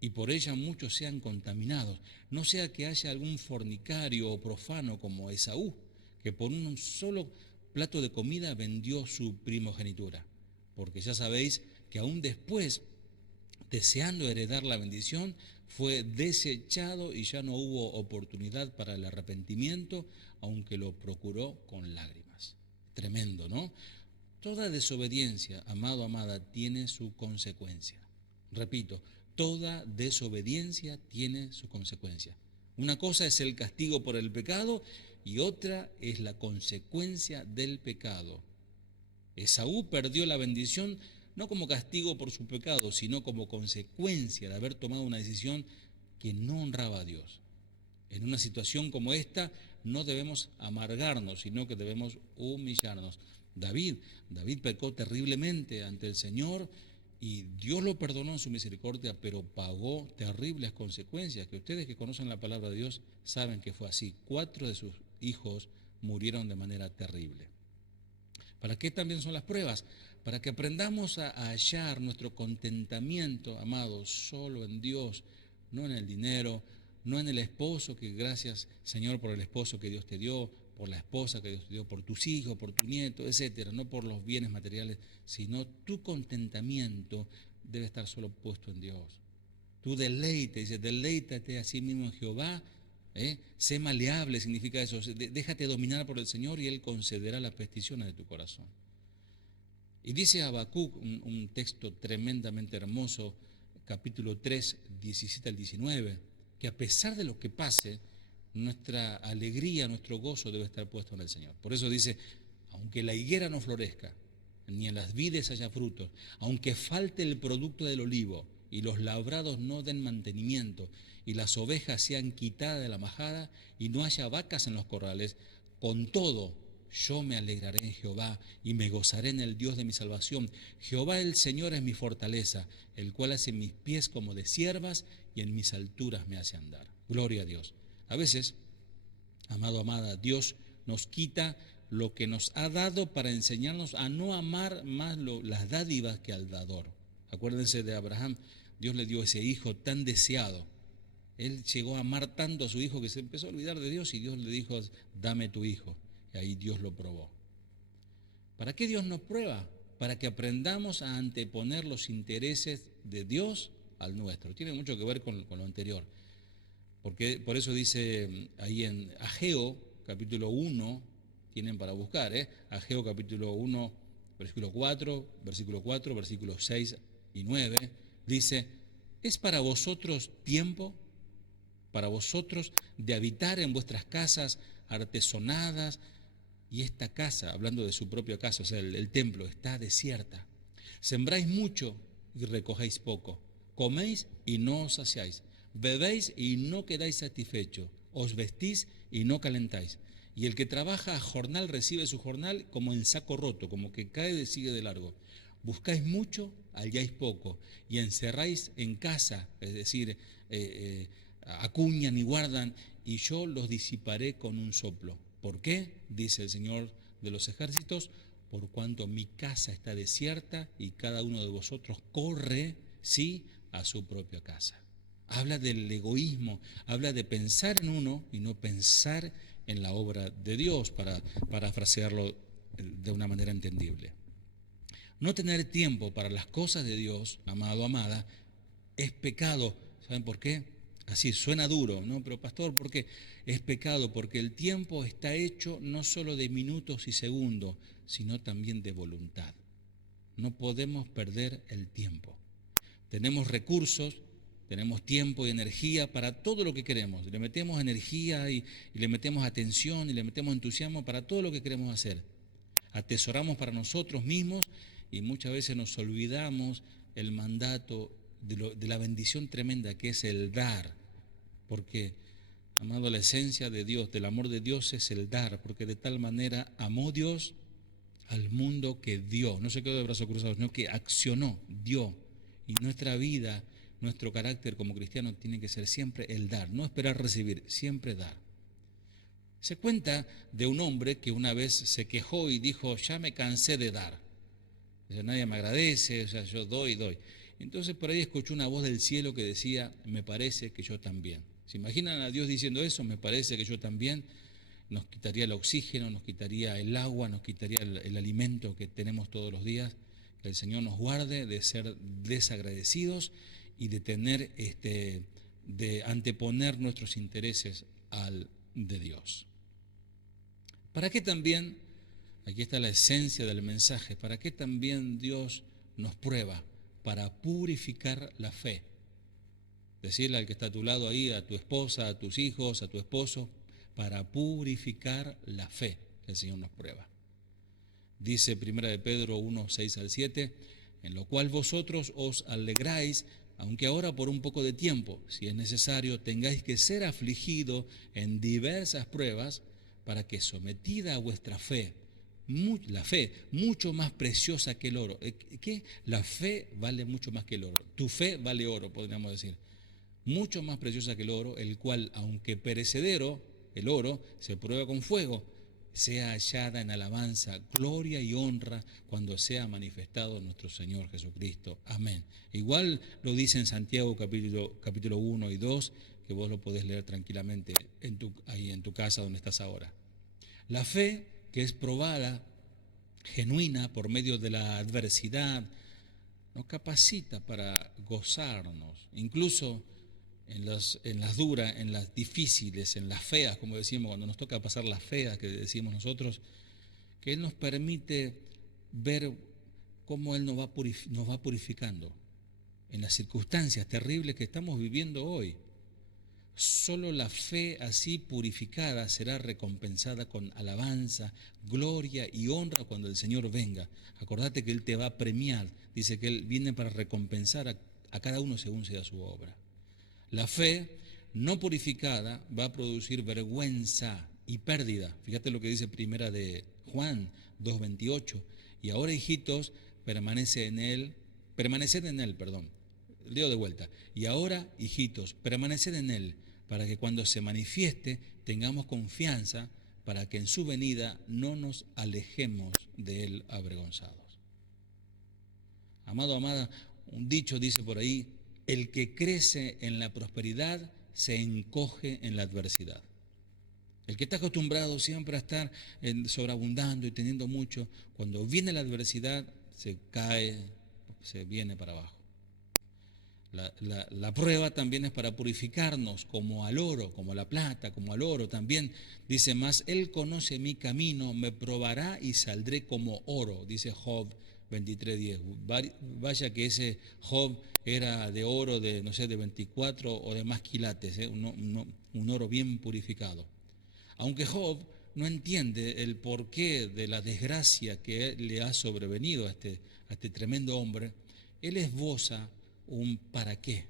y por ella muchos sean contaminados. No sea que haya algún fornicario o profano como Esaú, que por un solo plato de comida vendió su primogenitura. Porque ya sabéis que aún después, deseando heredar la bendición, fue desechado y ya no hubo oportunidad para el arrepentimiento, aunque lo procuró con lágrimas. Tremendo, ¿no? Toda desobediencia, amado, amada, tiene su consecuencia. Repito, toda desobediencia tiene su consecuencia. Una cosa es el castigo por el pecado y otra es la consecuencia del pecado. Esaú perdió la bendición no como castigo por su pecado, sino como consecuencia de haber tomado una decisión que no honraba a Dios. En una situación como esta no debemos amargarnos, sino que debemos humillarnos. David pecó terriblemente ante el Señor y Dios lo perdonó en su misericordia, pero pagó terribles consecuencias, que ustedes que conocen la palabra de Dios saben que fue así. 4 de sus hijos murieron de manera terrible. ¿Para qué también son las pruebas? Para que aprendamos a hallar nuestro contentamiento, amados, solo en Dios, no en el dinero, no en el esposo, que gracias, Señor, por el esposo que Dios te dio, por la esposa que Dios te dio, por tus hijos, por tu nieto, etcétera, no por los bienes materiales, sino tu contentamiento debe estar solo puesto en Dios. Tu deleite, dice, deleítate a sí mismo en Jehová, sé maleable, significa eso, déjate dominar por el Señor y Él concederá las peticiones de tu corazón. Y dice Habacuc, un texto tremendamente hermoso, capítulo 3, 17 al 19, que a pesar de lo que pase, nuestra alegría, nuestro gozo debe estar puesto en el Señor. Por eso dice, aunque la higuera no florezca, ni en las vides haya frutos, aunque falte el producto del olivo, y los labrados no den mantenimiento, y las ovejas sean quitadas de la majada, y no haya vacas en los corrales, con todo yo me alegraré en Jehová, y me gozaré en el Dios de mi salvación. Jehová el Señor es mi fortaleza, el cual hace mis pies como de ciervas, y en mis alturas me hace andar. Gloria a Dios. A veces, amado, amada, Dios nos quita lo que nos ha dado para enseñarnos a no amar más las dádivas que al dador. Acuérdense de Abraham, Dios le dio ese hijo tan deseado. Él llegó a amar tanto a su hijo que se empezó a olvidar de Dios y Dios le dijo, dame tu hijo. Y ahí Dios lo probó. ¿Para qué Dios nos prueba? Para que aprendamos a anteponer los intereses de Dios al nuestro. Tiene mucho que ver con lo anterior. Porque por eso dice ahí en Ageo, capítulo 1, tienen para buscar, Ageo capítulo 1, versículo 4, versículos 6 y 9, dice, ¿es para vosotros tiempo, para vosotros de habitar en vuestras casas artesonadas? Y esta casa, hablando de su propia casa, o sea, el templo, está desierta. Sembráis mucho y recogéis poco. Coméis y no os saciáis. Bebéis y no quedáis satisfechos. Os vestís y no calentáis. Y el que trabaja a jornal recibe su jornal como en saco roto, como que cae y sigue de largo. Buscáis mucho, halláis poco. Y encerráis en casa, es decir, acuñan y guardan, y yo los disiparé con un soplo. ¿Por qué? Dice el Señor de los ejércitos, por cuanto mi casa está desierta y cada uno de vosotros corre, sí, a su propia casa. Habla del egoísmo, habla de pensar en uno y no pensar en la obra de Dios, para parafrasearlo de una manera entendible. No tener tiempo para las cosas de Dios, amado, amada, es pecado. ¿Saben por qué? Así suena duro, ¿no? Pero pastor, ¿por qué? Es pecado porque el tiempo está hecho no solo de minutos y segundos, sino también de voluntad. No podemos perder el tiempo. Tenemos recursos, tenemos tiempo y energía para todo lo que queremos. Le metemos energía y le metemos atención y le metemos entusiasmo para todo lo que queremos hacer. Atesoramos para nosotros mismos y muchas veces nos olvidamos el mandato de la bendición tremenda que es el dar, porque, amado, la esencia de Dios, del amor de Dios es el dar, porque de tal manera amó Dios al mundo que dio, no se quedó de brazos cruzados, sino que accionó, dio, y nuestra vida, nuestro carácter como cristiano tiene que ser siempre el dar, no esperar recibir, siempre dar. Se cuenta de un hombre que una vez se quejó y dijo, ya me cansé de dar, o sea, nadie me agradece, o sea, yo doy. Entonces por ahí escuchó una voz del cielo que decía, me parece que yo también. ¿Se imaginan a Dios diciendo eso? Me parece que yo también. Nos quitaría el oxígeno, nos quitaría el agua, nos quitaría el alimento que tenemos todos los días. Que el Señor nos guarde de ser desagradecidos y de tener de anteponer nuestros intereses al de Dios. ¿Para qué también? Aquí está la esencia del mensaje. ¿Para qué también Dios nos prueba? Para purificar la fe. Decirle al que está a tu lado ahí, a tu esposa, a tus hijos, a tu esposo, para purificar la fe que el Señor nos prueba. Dice 1 de Pedro 1, 6 al 7, en lo cual vosotros os alegráis, aunque ahora por un poco de tiempo, si es necesario, tengáis que ser afligidos en diversas pruebas, para que sometida a vuestra fe, la fe, mucho más preciosa que el oro. ¿Qué? La fe vale mucho más que el oro. Tu fe vale oro, podríamos decir. Mucho más preciosa que el oro, el cual, aunque perecedero, el oro, se prueba con fuego, sea hallada en alabanza, gloria y honra cuando sea manifestado nuestro Señor Jesucristo. Amén. Igual lo dice en Santiago capítulo 1 y 2, que vos lo podés leer tranquilamente ahí en tu casa donde estás ahora. La fe que es probada, genuina por medio de la adversidad, nos capacita para gozarnos, incluso en las duras, en las difíciles, en las feas, como decimos, cuando nos toca pasar las feas que decimos nosotros, que Él nos permite ver cómo Él nos va purificando en las circunstancias terribles que estamos viviendo hoy. Solo la fe así purificada será recompensada con alabanza, gloria y honra cuando el Señor venga. Acordate que Él te va a premiar, dice que Él viene para recompensar a cada uno según sea su obra. La fe no purificada va a producir vergüenza y pérdida. Fíjate lo que dice primera de Juan 2:28. Y ahora, hijitos, permaneced en él. Leo de vuelta. Y ahora, hijitos, permaneced en él, para que cuando se manifieste tengamos confianza, para que en su venida no nos alejemos de él avergonzados. Amado, amada, un dicho dice por ahí, el que crece en la prosperidad se encoge en la adversidad. El que está acostumbrado siempre a estar sobreabundando y teniendo mucho, cuando viene la adversidad se cae, se viene para abajo. La prueba también es para purificarnos, como al oro, como a la plata, como al oro. También dice más, Él conoce mi camino, me probará y saldré como oro, dice Job 23:10. Vaya que ese Job era de oro de, no sé, de 24 o de más quilates, un oro bien purificado. Aunque Job no entiende el porqué de la desgracia que le ha sobrevenido a este tremendo hombre, él esboza un para qué.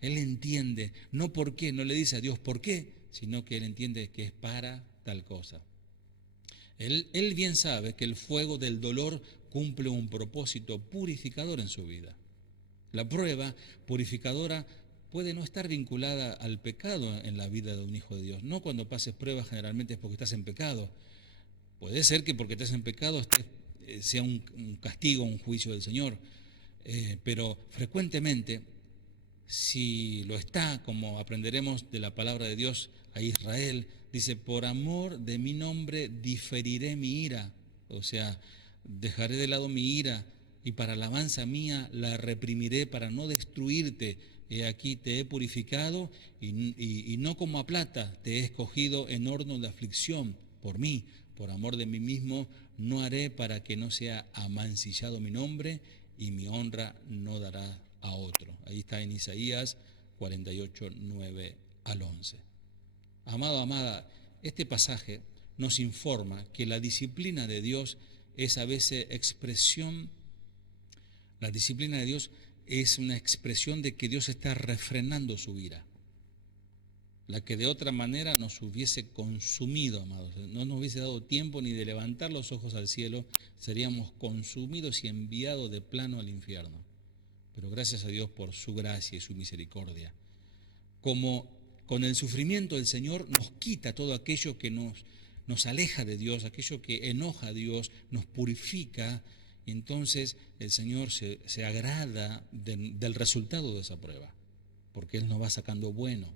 Él entiende, no por qué, no le dice a Dios por qué, sino que él entiende que es para tal cosa. Él bien sabe que el fuego del dolor cumple un propósito purificador en su vida. La prueba purificadora puede no estar vinculada al pecado en la vida de un hijo de Dios. No cuando pases pruebas generalmente es porque estás en pecado. Puede ser que porque estás en pecado sea un castigo, un juicio del Señor, pero frecuentemente, si lo está, como aprenderemos de la palabra de Dios a Israel, dice, por amor de mi nombre diferiré mi ira, o sea, dejaré de lado mi ira y para alabanza mía la reprimiré para no destruirte. He aquí te he purificado y no como a plata te he escogido en horno de aflicción por mí, por amor de mí mismo, no haré para que no sea amancillado mi nombre y mi honra no dará a otro. Ahí está en Isaías 48, 9 al 11. Amado, amada, este pasaje nos informa que la disciplina de Dios es a veces la disciplina de Dios es una expresión de que Dios está refrenando su ira, la que de otra manera nos hubiese consumido, amados. No nos hubiese dado tiempo ni de levantar los ojos al cielo, seríamos consumidos y enviados de plano al infierno. Pero gracias a Dios por su gracia y su misericordia. Como con el sufrimiento el Señor nos quita todo aquello que nos aleja de Dios, aquello que enoja a Dios, nos purifica, y entonces el Señor se agrada del resultado de esa prueba, porque Él nos va sacando bueno.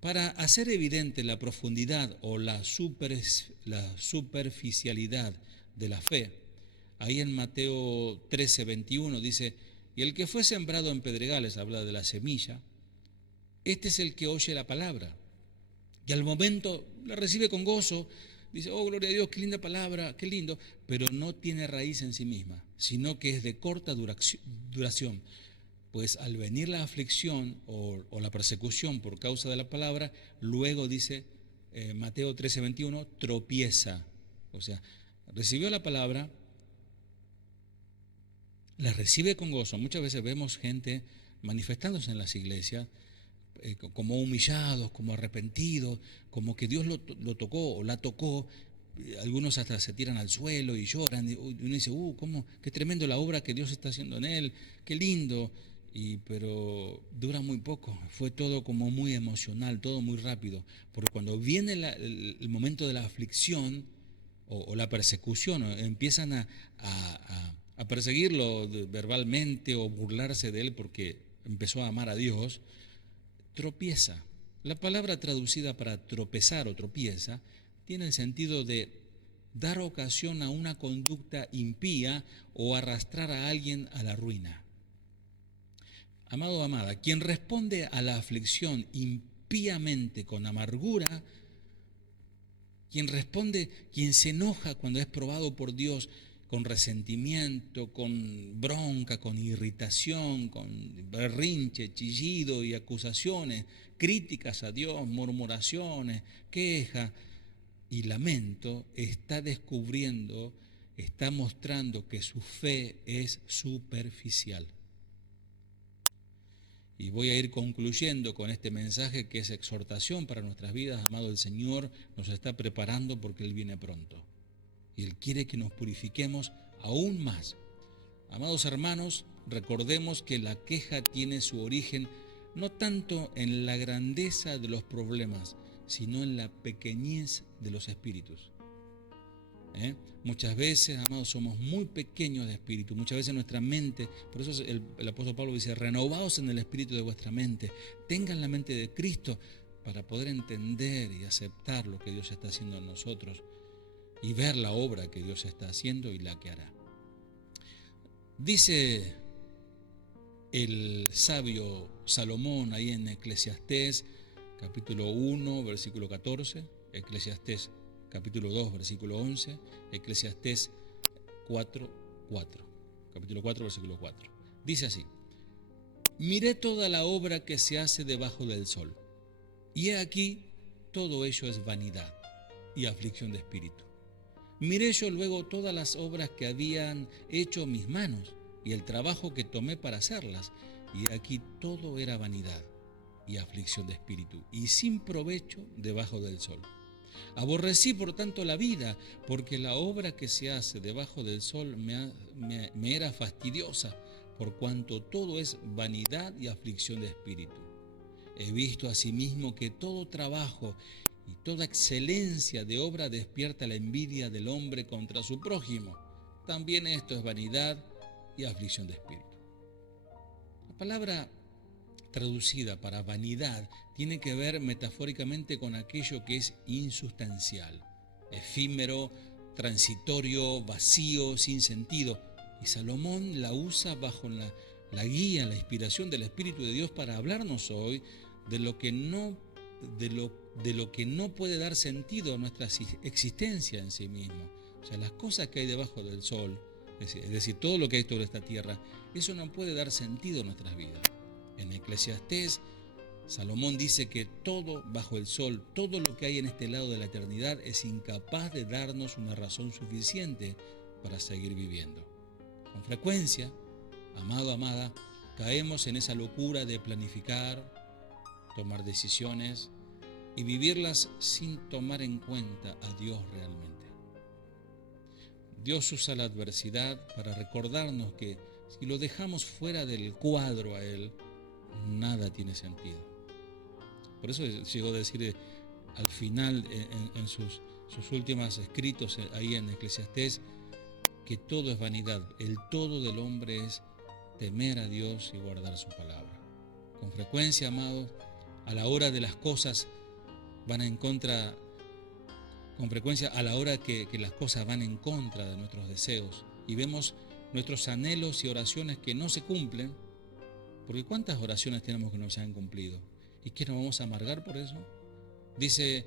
Para hacer evidente la profundidad o la superficialidad de la fe, ahí en Mateo 13:21 dice, y el que fue sembrado en pedregales, habla de la semilla, este es el que oye la palabra y al momento la recibe con gozo, dice, oh, gloria a Dios, qué linda palabra, qué lindo, pero no tiene raíz en sí misma, sino que es de corta duración. Pues al venir la aflicción o la persecución por causa de la palabra, luego dice Mateo 13:21, tropieza. O sea, recibió la palabra, la recibe con gozo. Muchas veces vemos gente manifestándose en las iglesias como humillados, como arrepentidos, como que Dios lo tocó o la tocó. Algunos hasta se tiran al suelo y lloran. Y uno dice, qué tremendo la obra que Dios está haciendo en él, qué lindo. Pero dura muy poco, fue todo como muy emocional, todo muy rápido, porque cuando viene el momento de la aflicción o la persecución, empiezan a perseguirlo verbalmente o burlarse de él porque empezó a amar a Dios, tropieza. La palabra traducida para tropezar o tropieza tiene el sentido de dar ocasión a una conducta impía o arrastrar a alguien a la ruina. Amado o amada, quien responde a la aflicción impíamente con amargura, quien se enoja cuando es probado por Dios con resentimiento, con bronca, con irritación, con berrinche, chillido y acusaciones, críticas a Dios, murmuraciones, quejas y lamento, está mostrando que su fe es superficial. Y voy a ir concluyendo con este mensaje que es exhortación para nuestras vidas. Amado, el Señor nos está preparando porque Él viene pronto. Y Él quiere que nos purifiquemos aún más. Amados hermanos, recordemos que la queja tiene su origen no tanto en la grandeza de los problemas, sino en la pequeñez de los espíritus. Muchas veces, amados, somos muy pequeños de espíritu, muchas veces nuestra mente, por eso el apóstol Pablo dice, renovaos en el espíritu de vuestra mente, tengan la mente de Cristo para poder entender y aceptar lo que Dios está haciendo en nosotros y ver la obra que Dios está haciendo y la que hará. Dice el sabio Salomón ahí en Eclesiastés capítulo 1, versículo 14, Eclesiastés capítulo 2, versículo 11, Eclesiastés 4, 4, capítulo 4, versículo 4. Dice así: miré toda la obra que se hace debajo del sol, y he aquí, todo ello es vanidad y aflicción de espíritu. Miré yo luego todas las obras que habían hecho mis manos, y el trabajo que tomé para hacerlas, y aquí todo era vanidad y aflicción de espíritu, y sin provecho debajo del sol. Aborrecí por tanto la vida, porque la obra que se hace debajo del sol me era fastidiosa, por cuanto todo es vanidad y aflicción de espíritu. He visto asimismo que todo trabajo y toda excelencia de obra despierta la envidia del hombre contra su prójimo. También esto es vanidad y aflicción de espíritu. La palabra traducida para vanidad tiene que ver metafóricamente con aquello que es insustancial, efímero, transitorio, vacío, sin sentido. Y Salomón la usa bajo la guía, la inspiración del Espíritu de Dios para hablarnos hoy de lo que no puede dar sentido a nuestra existencia en sí mismo. O sea, las cosas que hay debajo del sol, es decir, todo lo que hay sobre esta tierra, eso no puede dar sentido a nuestras vidas. En Eclesiastés, Salomón dice que todo bajo el sol, todo lo que hay en este lado de la eternidad es incapaz de darnos una razón suficiente para seguir viviendo. Con frecuencia, amado, amada, caemos en esa locura de planificar, tomar decisiones y vivirlas sin tomar en cuenta a Dios realmente. Dios usa la adversidad para recordarnos que si lo dejamos fuera del cuadro a Él, nada tiene sentido. Por eso llegó a decir al final en sus últimos escritos ahí en Eclesiastés que todo es vanidad. El todo del hombre es temer a Dios y guardar su palabra. Con frecuencia, amados, a la hora de las cosas van en contra, con frecuencia a la hora que las cosas van en contra de nuestros deseos y vemos nuestros anhelos y oraciones que no se cumplen, porque ¿cuántas oraciones tenemos que no se han cumplido? ¿Y qué nos vamos a amargar por eso? Dice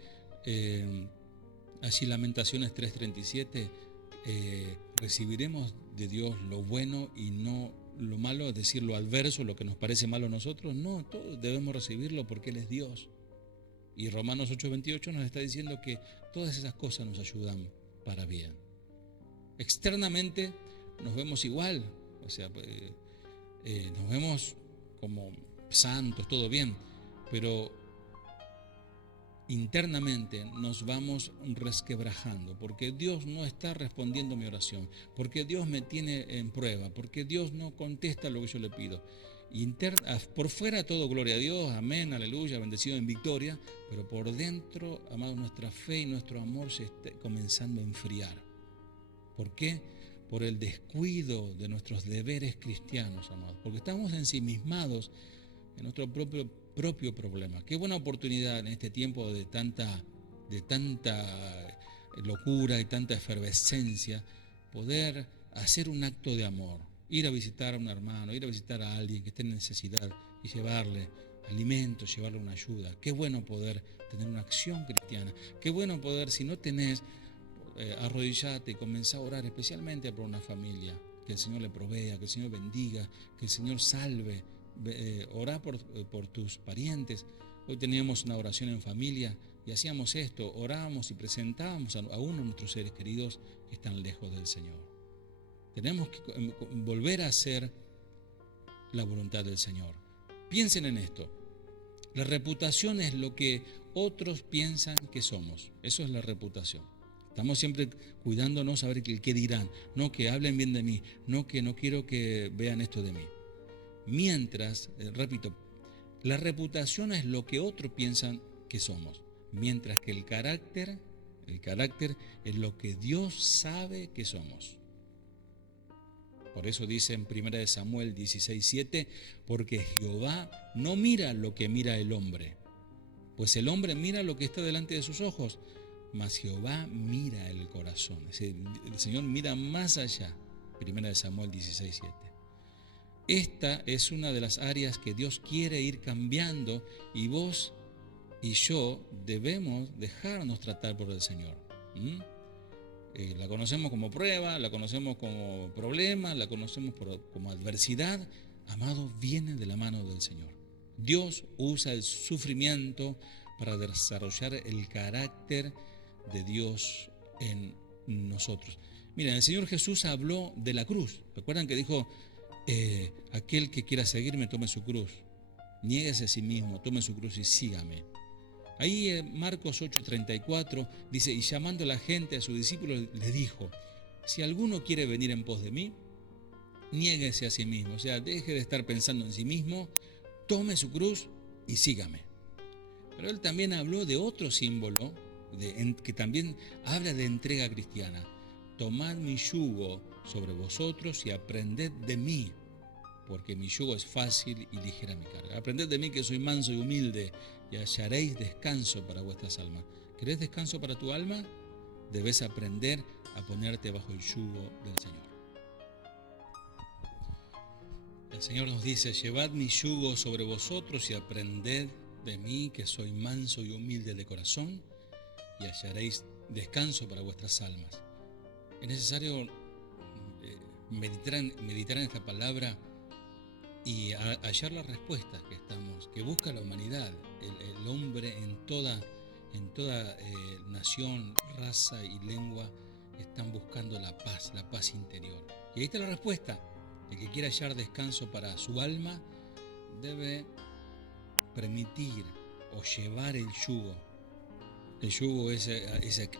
así Lamentaciones 3:37, recibiremos de Dios lo bueno y no lo malo, es decir, lo adverso, lo que nos parece malo a nosotros. No, todos debemos recibirlo porque Él es Dios. Y Romanos 8:28 nos está diciendo que todas esas cosas nos ayudan para bien. Externamente nos vemos igual, o sea, nos vemos como santos, todo bien, pero internamente nos vamos resquebrajando, porque Dios no está respondiendo mi oración, porque Dios me tiene en prueba, porque Dios no contesta lo que yo le pido. Por fuera todo gloria a Dios, amén, aleluya, bendecido en victoria, pero por dentro, amados, nuestra fe y nuestro amor se está comenzando a enfriar. ¿Por qué? Por el descuido de nuestros deberes cristianos, amados, porque estamos ensimismados en nuestro propio problema. Qué buena oportunidad en este tiempo de tanta locura y tanta efervescencia, poder hacer un acto de amor, ir a visitar a un hermano, ir a visitar a alguien que esté en necesidad y llevarle alimentos, llevarle una ayuda. Qué bueno poder tener una acción cristiana. Qué bueno poder, si no tenés, arrodillate y comenzá a orar especialmente por una familia, que el Señor le provea, que el Señor bendiga, que el Señor salve. Orá por tus parientes. Hoy teníamos una oración en familia y hacíamos esto, orábamos y presentábamos a uno de nuestros seres queridos que están lejos del Señor. Tenemos que volver a hacer la voluntad del Señor. Piensen en esto. La reputación es lo que otros piensan que somos. Eso es la reputación. Estamos siempre cuidándonos a ver qué dirán, no que hablen bien de mí, no que no quiero que vean esto de mí. Mientras, repito, la reputación es lo que otros piensan que somos, mientras que el carácter es lo que Dios sabe que somos. Por eso dice en 1 Samuel 16:7, porque Jehová no mira lo que mira el hombre, pues el hombre mira lo que está delante de sus ojos, mas Jehová mira el corazón. Es decir, el Señor mira más allá. 1 Samuel 16:7. esta es una de las áreas que Dios quiere ir cambiando y vos y yo debemos dejarnos tratar por el Señor. La conocemos como prueba, la conocemos como problema, la conocemos como adversidad. Amado, viene de la mano del Señor. Dios usa el sufrimiento para desarrollar el carácter de Dios en nosotros. Miren, el Señor Jesús habló de la cruz. ¿Recuerdan que dijo, aquel que quiera seguirme, tome su cruz? Niéguese a sí mismo, tome su cruz y sígame. Ahí en Marcos 8:34 dice, y llamando a la gente, a sus discípulos, les dijo, si alguno quiere venir en pos de mí, niéguese a sí mismo. O sea, deje de estar pensando en sí mismo, tome su cruz y sígame. Pero él también habló de otro símbolo que también habla de entrega cristiana. Tomad mi yugo sobre vosotros y aprended de mí, porque mi yugo es fácil y ligera mi carga. Aprended de mí que soy manso y humilde, y hallaréis descanso para vuestras almas. ¿Querés descanso para tu alma? Debes aprender a ponerte bajo el yugo del Señor. El Señor nos dice, llevad mi yugo sobre vosotros y aprended de mí que soy manso y humilde de corazón, y hallaréis descanso para vuestras almas. Es necesario meditar en esta palabra y hallar las respuestas que busca la humanidad, el hombre en toda nación, raza y lengua están buscando la paz interior. Y ahí está la respuesta. El que quiera hallar descanso para su alma debe permitir o llevar el yugo. El yugo es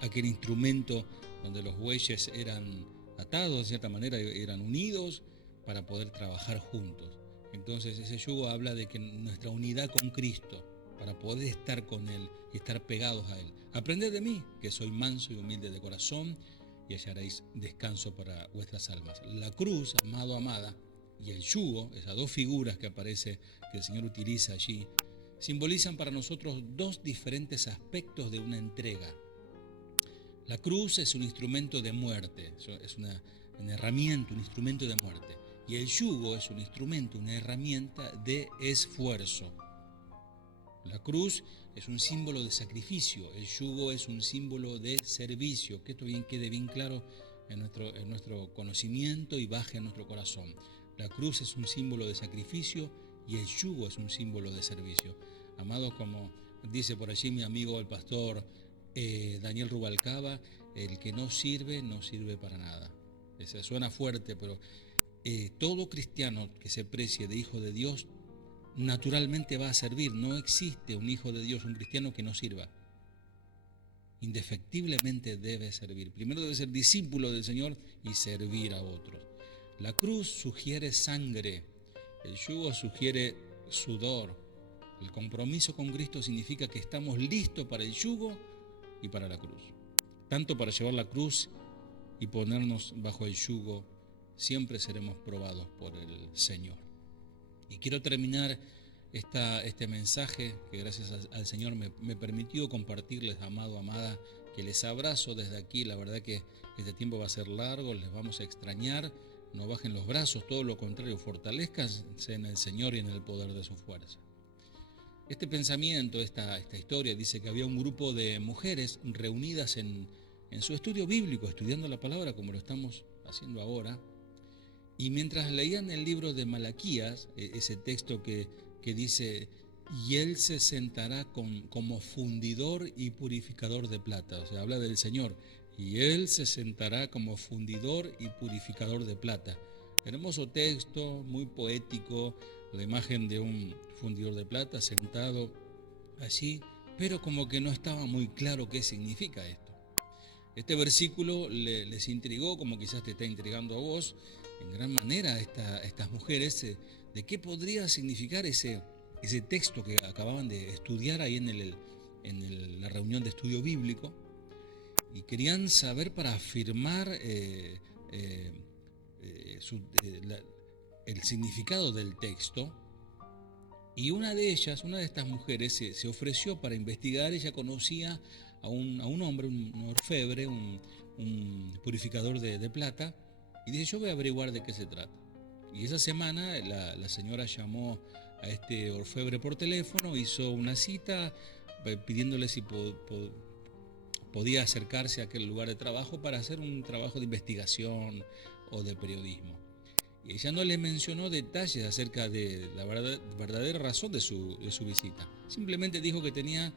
aquel instrumento donde los bueyes eran atados, de cierta manera, eran unidos para poder trabajar juntos. Entonces ese yugo habla de que nuestra unidad con Cristo, para poder estar con Él y estar pegados a Él. Aprended de mí, que soy manso y humilde de corazón, y hallaréis descanso para vuestras almas. La cruz, amado, amada, y el yugo, esas dos figuras que aparece, que el Señor utiliza allí, simbolizan para nosotros dos diferentes aspectos de una entrega. La cruz es un instrumento de muerte, es una herramienta, un instrumento de muerte. Y el yugo es un instrumento, una herramienta de esfuerzo. La cruz es un símbolo de sacrificio, el yugo es un símbolo de servicio. Que esto quede bien claro en nuestro conocimiento y baje en nuestro corazón. La cruz es un símbolo de sacrificio y el yugo es un símbolo de servicio. Amados, como dice por allí mi amigo el pastor Daniel Rubalcaba, el que no sirve para nada. Suena fuerte, pero todo cristiano que se precie de hijo de Dios naturalmente va a servir. No existe un hijo de Dios, un cristiano que no sirva. Indefectiblemente debe servir. Primero debe ser discípulo del Señor y servir a otros. La cruz sugiere sangre, el yugo sugiere sudor. El compromiso con Cristo significa que estamos listos para el yugo y para la cruz. Tanto para llevar la cruz y ponernos bajo el yugo, siempre seremos probados por el Señor. Y quiero terminar este mensaje que gracias al Señor me permitió compartirles, amado, amada, que les abrazo desde aquí. La verdad que este tiempo va a ser largo, les vamos a extrañar. No bajen los brazos, todo lo contrario, fortalezcanse en el Señor y en el poder de su fuerza. Este pensamiento, esta historia, dice que había un grupo de mujeres reunidas en su estudio bíblico, estudiando la palabra como lo estamos haciendo ahora. Y mientras leían el libro de Malaquías, ese texto que dice, y él se sentará como fundidor y purificador de plata, o sea, habla del Señor, y él se sentará como fundidor y purificador de plata. Hermoso texto, muy poético, la imagen de un fundidor de plata sentado allí, pero como que no estaba muy claro qué significa esto. Este versículo les intrigó, como quizás te está intrigando a vos, en gran manera a estas mujeres, de qué podría significar ese texto que acababan de estudiar ahí en la reunión de estudio bíblico, y querían saber para afirmar el significado del texto. Y una de estas mujeres se ofreció para investigar. Ella conocía a un hombre, un orfebre, un purificador de plata, y dice, yo voy a averiguar de qué se trata. Y esa semana la señora llamó a este orfebre por teléfono, hizo una cita pidiéndole si podía acercarse a aquel lugar de trabajo para hacer un trabajo de investigación o de periodismo. Y ella no le mencionó detalles acerca de la verdadera razón de su visita. Simplemente dijo que tenía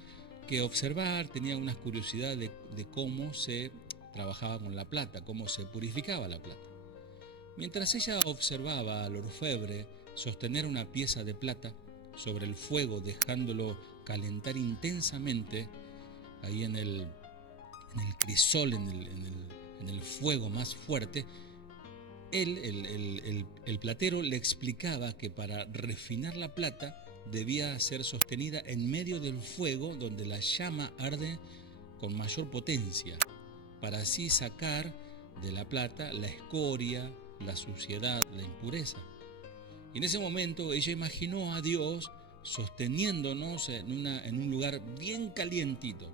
que observar, tenía unas curiosidades de cómo se trabajaba con la plata, cómo se purificaba la plata. Mientras ella observaba al orfebre sostener una pieza de plata sobre el fuego, dejándolo calentar intensamente ahí en el crisol, en el fuego más fuerte, el platero le explicaba que para refinar la plata debía ser sostenida en medio del fuego donde la llama arde con mayor potencia, para así sacar de la plata la escoria, la suciedad, la impureza. Y en ese momento ella imaginó a Dios sosteniéndonos en un lugar bien calientito.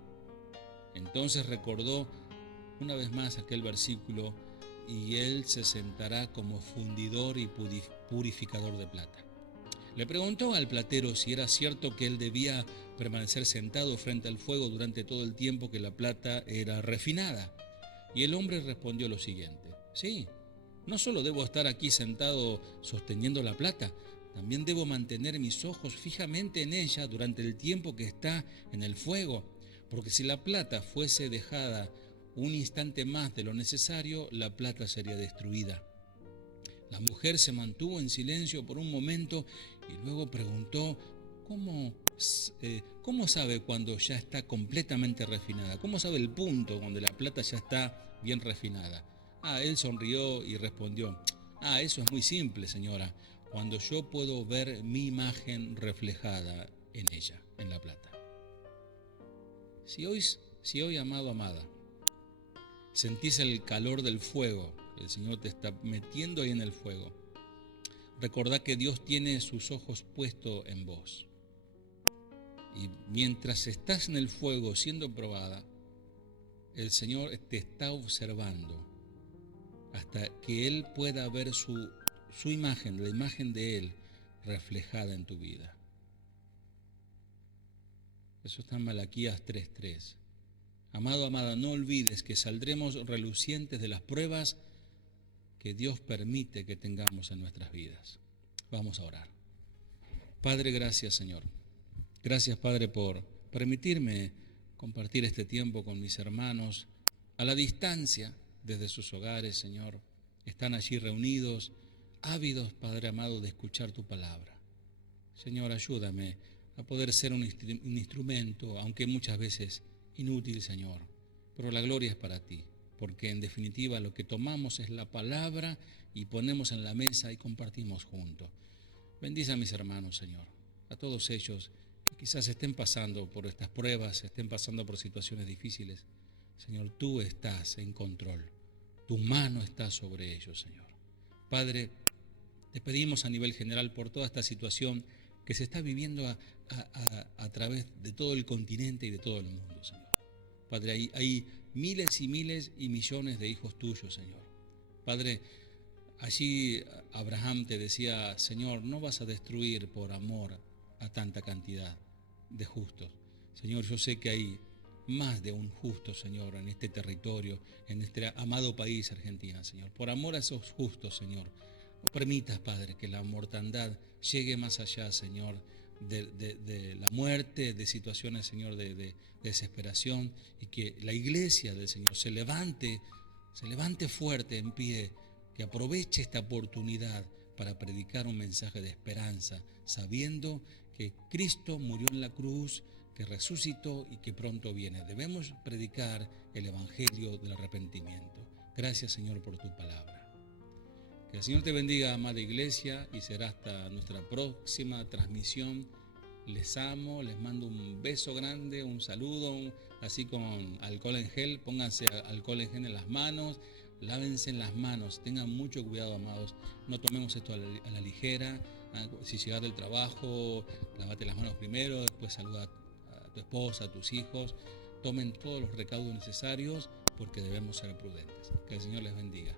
Entonces recordó una vez más aquel versículo: y Él se sentará como fundidor y purificador de plata. Le preguntó al platero si era cierto que él debía permanecer sentado frente al fuego durante todo el tiempo que la plata era refinada. Y el hombre respondió lo siguiente: sí, no solo debo estar aquí sentado sosteniendo la plata, también debo mantener mis ojos fijamente en ella durante el tiempo que está en el fuego, porque si la plata fuese dejada un instante más de lo necesario, la plata sería destruida. La mujer se mantuvo en silencio por un momento y luego preguntó: ¿Cómo sabe cuando ya está completamente refinada? ¿Cómo sabe el punto donde la plata ya está bien refinada? Él sonrió y respondió: eso es muy simple, señora, cuando yo puedo ver mi imagen reflejada en ella, en la plata. Si hoy, amado, amada, sentís el calor del fuego, el Señor te está metiendo ahí en el fuego, recordá que Dios tiene sus ojos puestos en vos. Y mientras estás en el fuego siendo probada, el Señor te está observando hasta que Él pueda ver su imagen, la imagen de Él reflejada en tu vida. Eso está en Malaquías 3:3. Amado, amada, no olvides que saldremos relucientes de las pruebas que Dios permite que tengamos en nuestras vidas. Vamos a orar. Padre, gracias, Señor. Gracias, Padre, por permitirme compartir este tiempo con mis hermanos a la distancia desde sus hogares, Señor. Están allí reunidos, ávidos, Padre amado, de escuchar tu palabra. Señor, ayúdame a poder ser un instrumento, aunque muchas veces inútil, Señor, pero la gloria es para ti, porque en definitiva lo que tomamos es la palabra y ponemos en la mesa y compartimos juntos. Bendice a mis hermanos, Señor, a todos ellos que quizás estén pasando por estas pruebas, estén pasando por situaciones difíciles. Señor, tú estás en control, tu mano está sobre ellos, Señor. Padre, te pedimos a nivel general por toda esta situación que se está viviendo a través de todo el continente y de todo el mundo, Señor. Padre, hay miles y miles y millones de hijos tuyos, Señor. Padre, allí Abraham te decía: Señor, no vas a destruir por amor a tanta cantidad de justos. Señor, yo sé que hay más de un justo, Señor, en este territorio, en este amado país, Argentina, Señor. Por amor a esos justos, Señor, no permitas, Padre, que la mortandad llegue más allá, Señor, de la muerte, de situaciones, Señor, de desesperación, y que la iglesia del Señor se levante fuerte en pie, que aproveche esta oportunidad para predicar un mensaje de esperanza, sabiendo que Cristo murió en la cruz, que resucitó y que pronto viene. Debemos predicar el evangelio del arrepentimiento. Gracias, Señor, por tu palabra. Que el Señor te bendiga, amada iglesia, y será hasta nuestra próxima transmisión. Les amo, les mando un beso grande, un saludo, así con alcohol en gel. Pónganse alcohol en gel en las manos, lávense en las manos, tengan mucho cuidado, amados. No tomemos esto a la ligera. Si llegas del trabajo, lávate las manos primero, después saluda a tu esposa, a tus hijos. Tomen todos los recaudos necesarios porque debemos ser prudentes. Que el Señor les bendiga.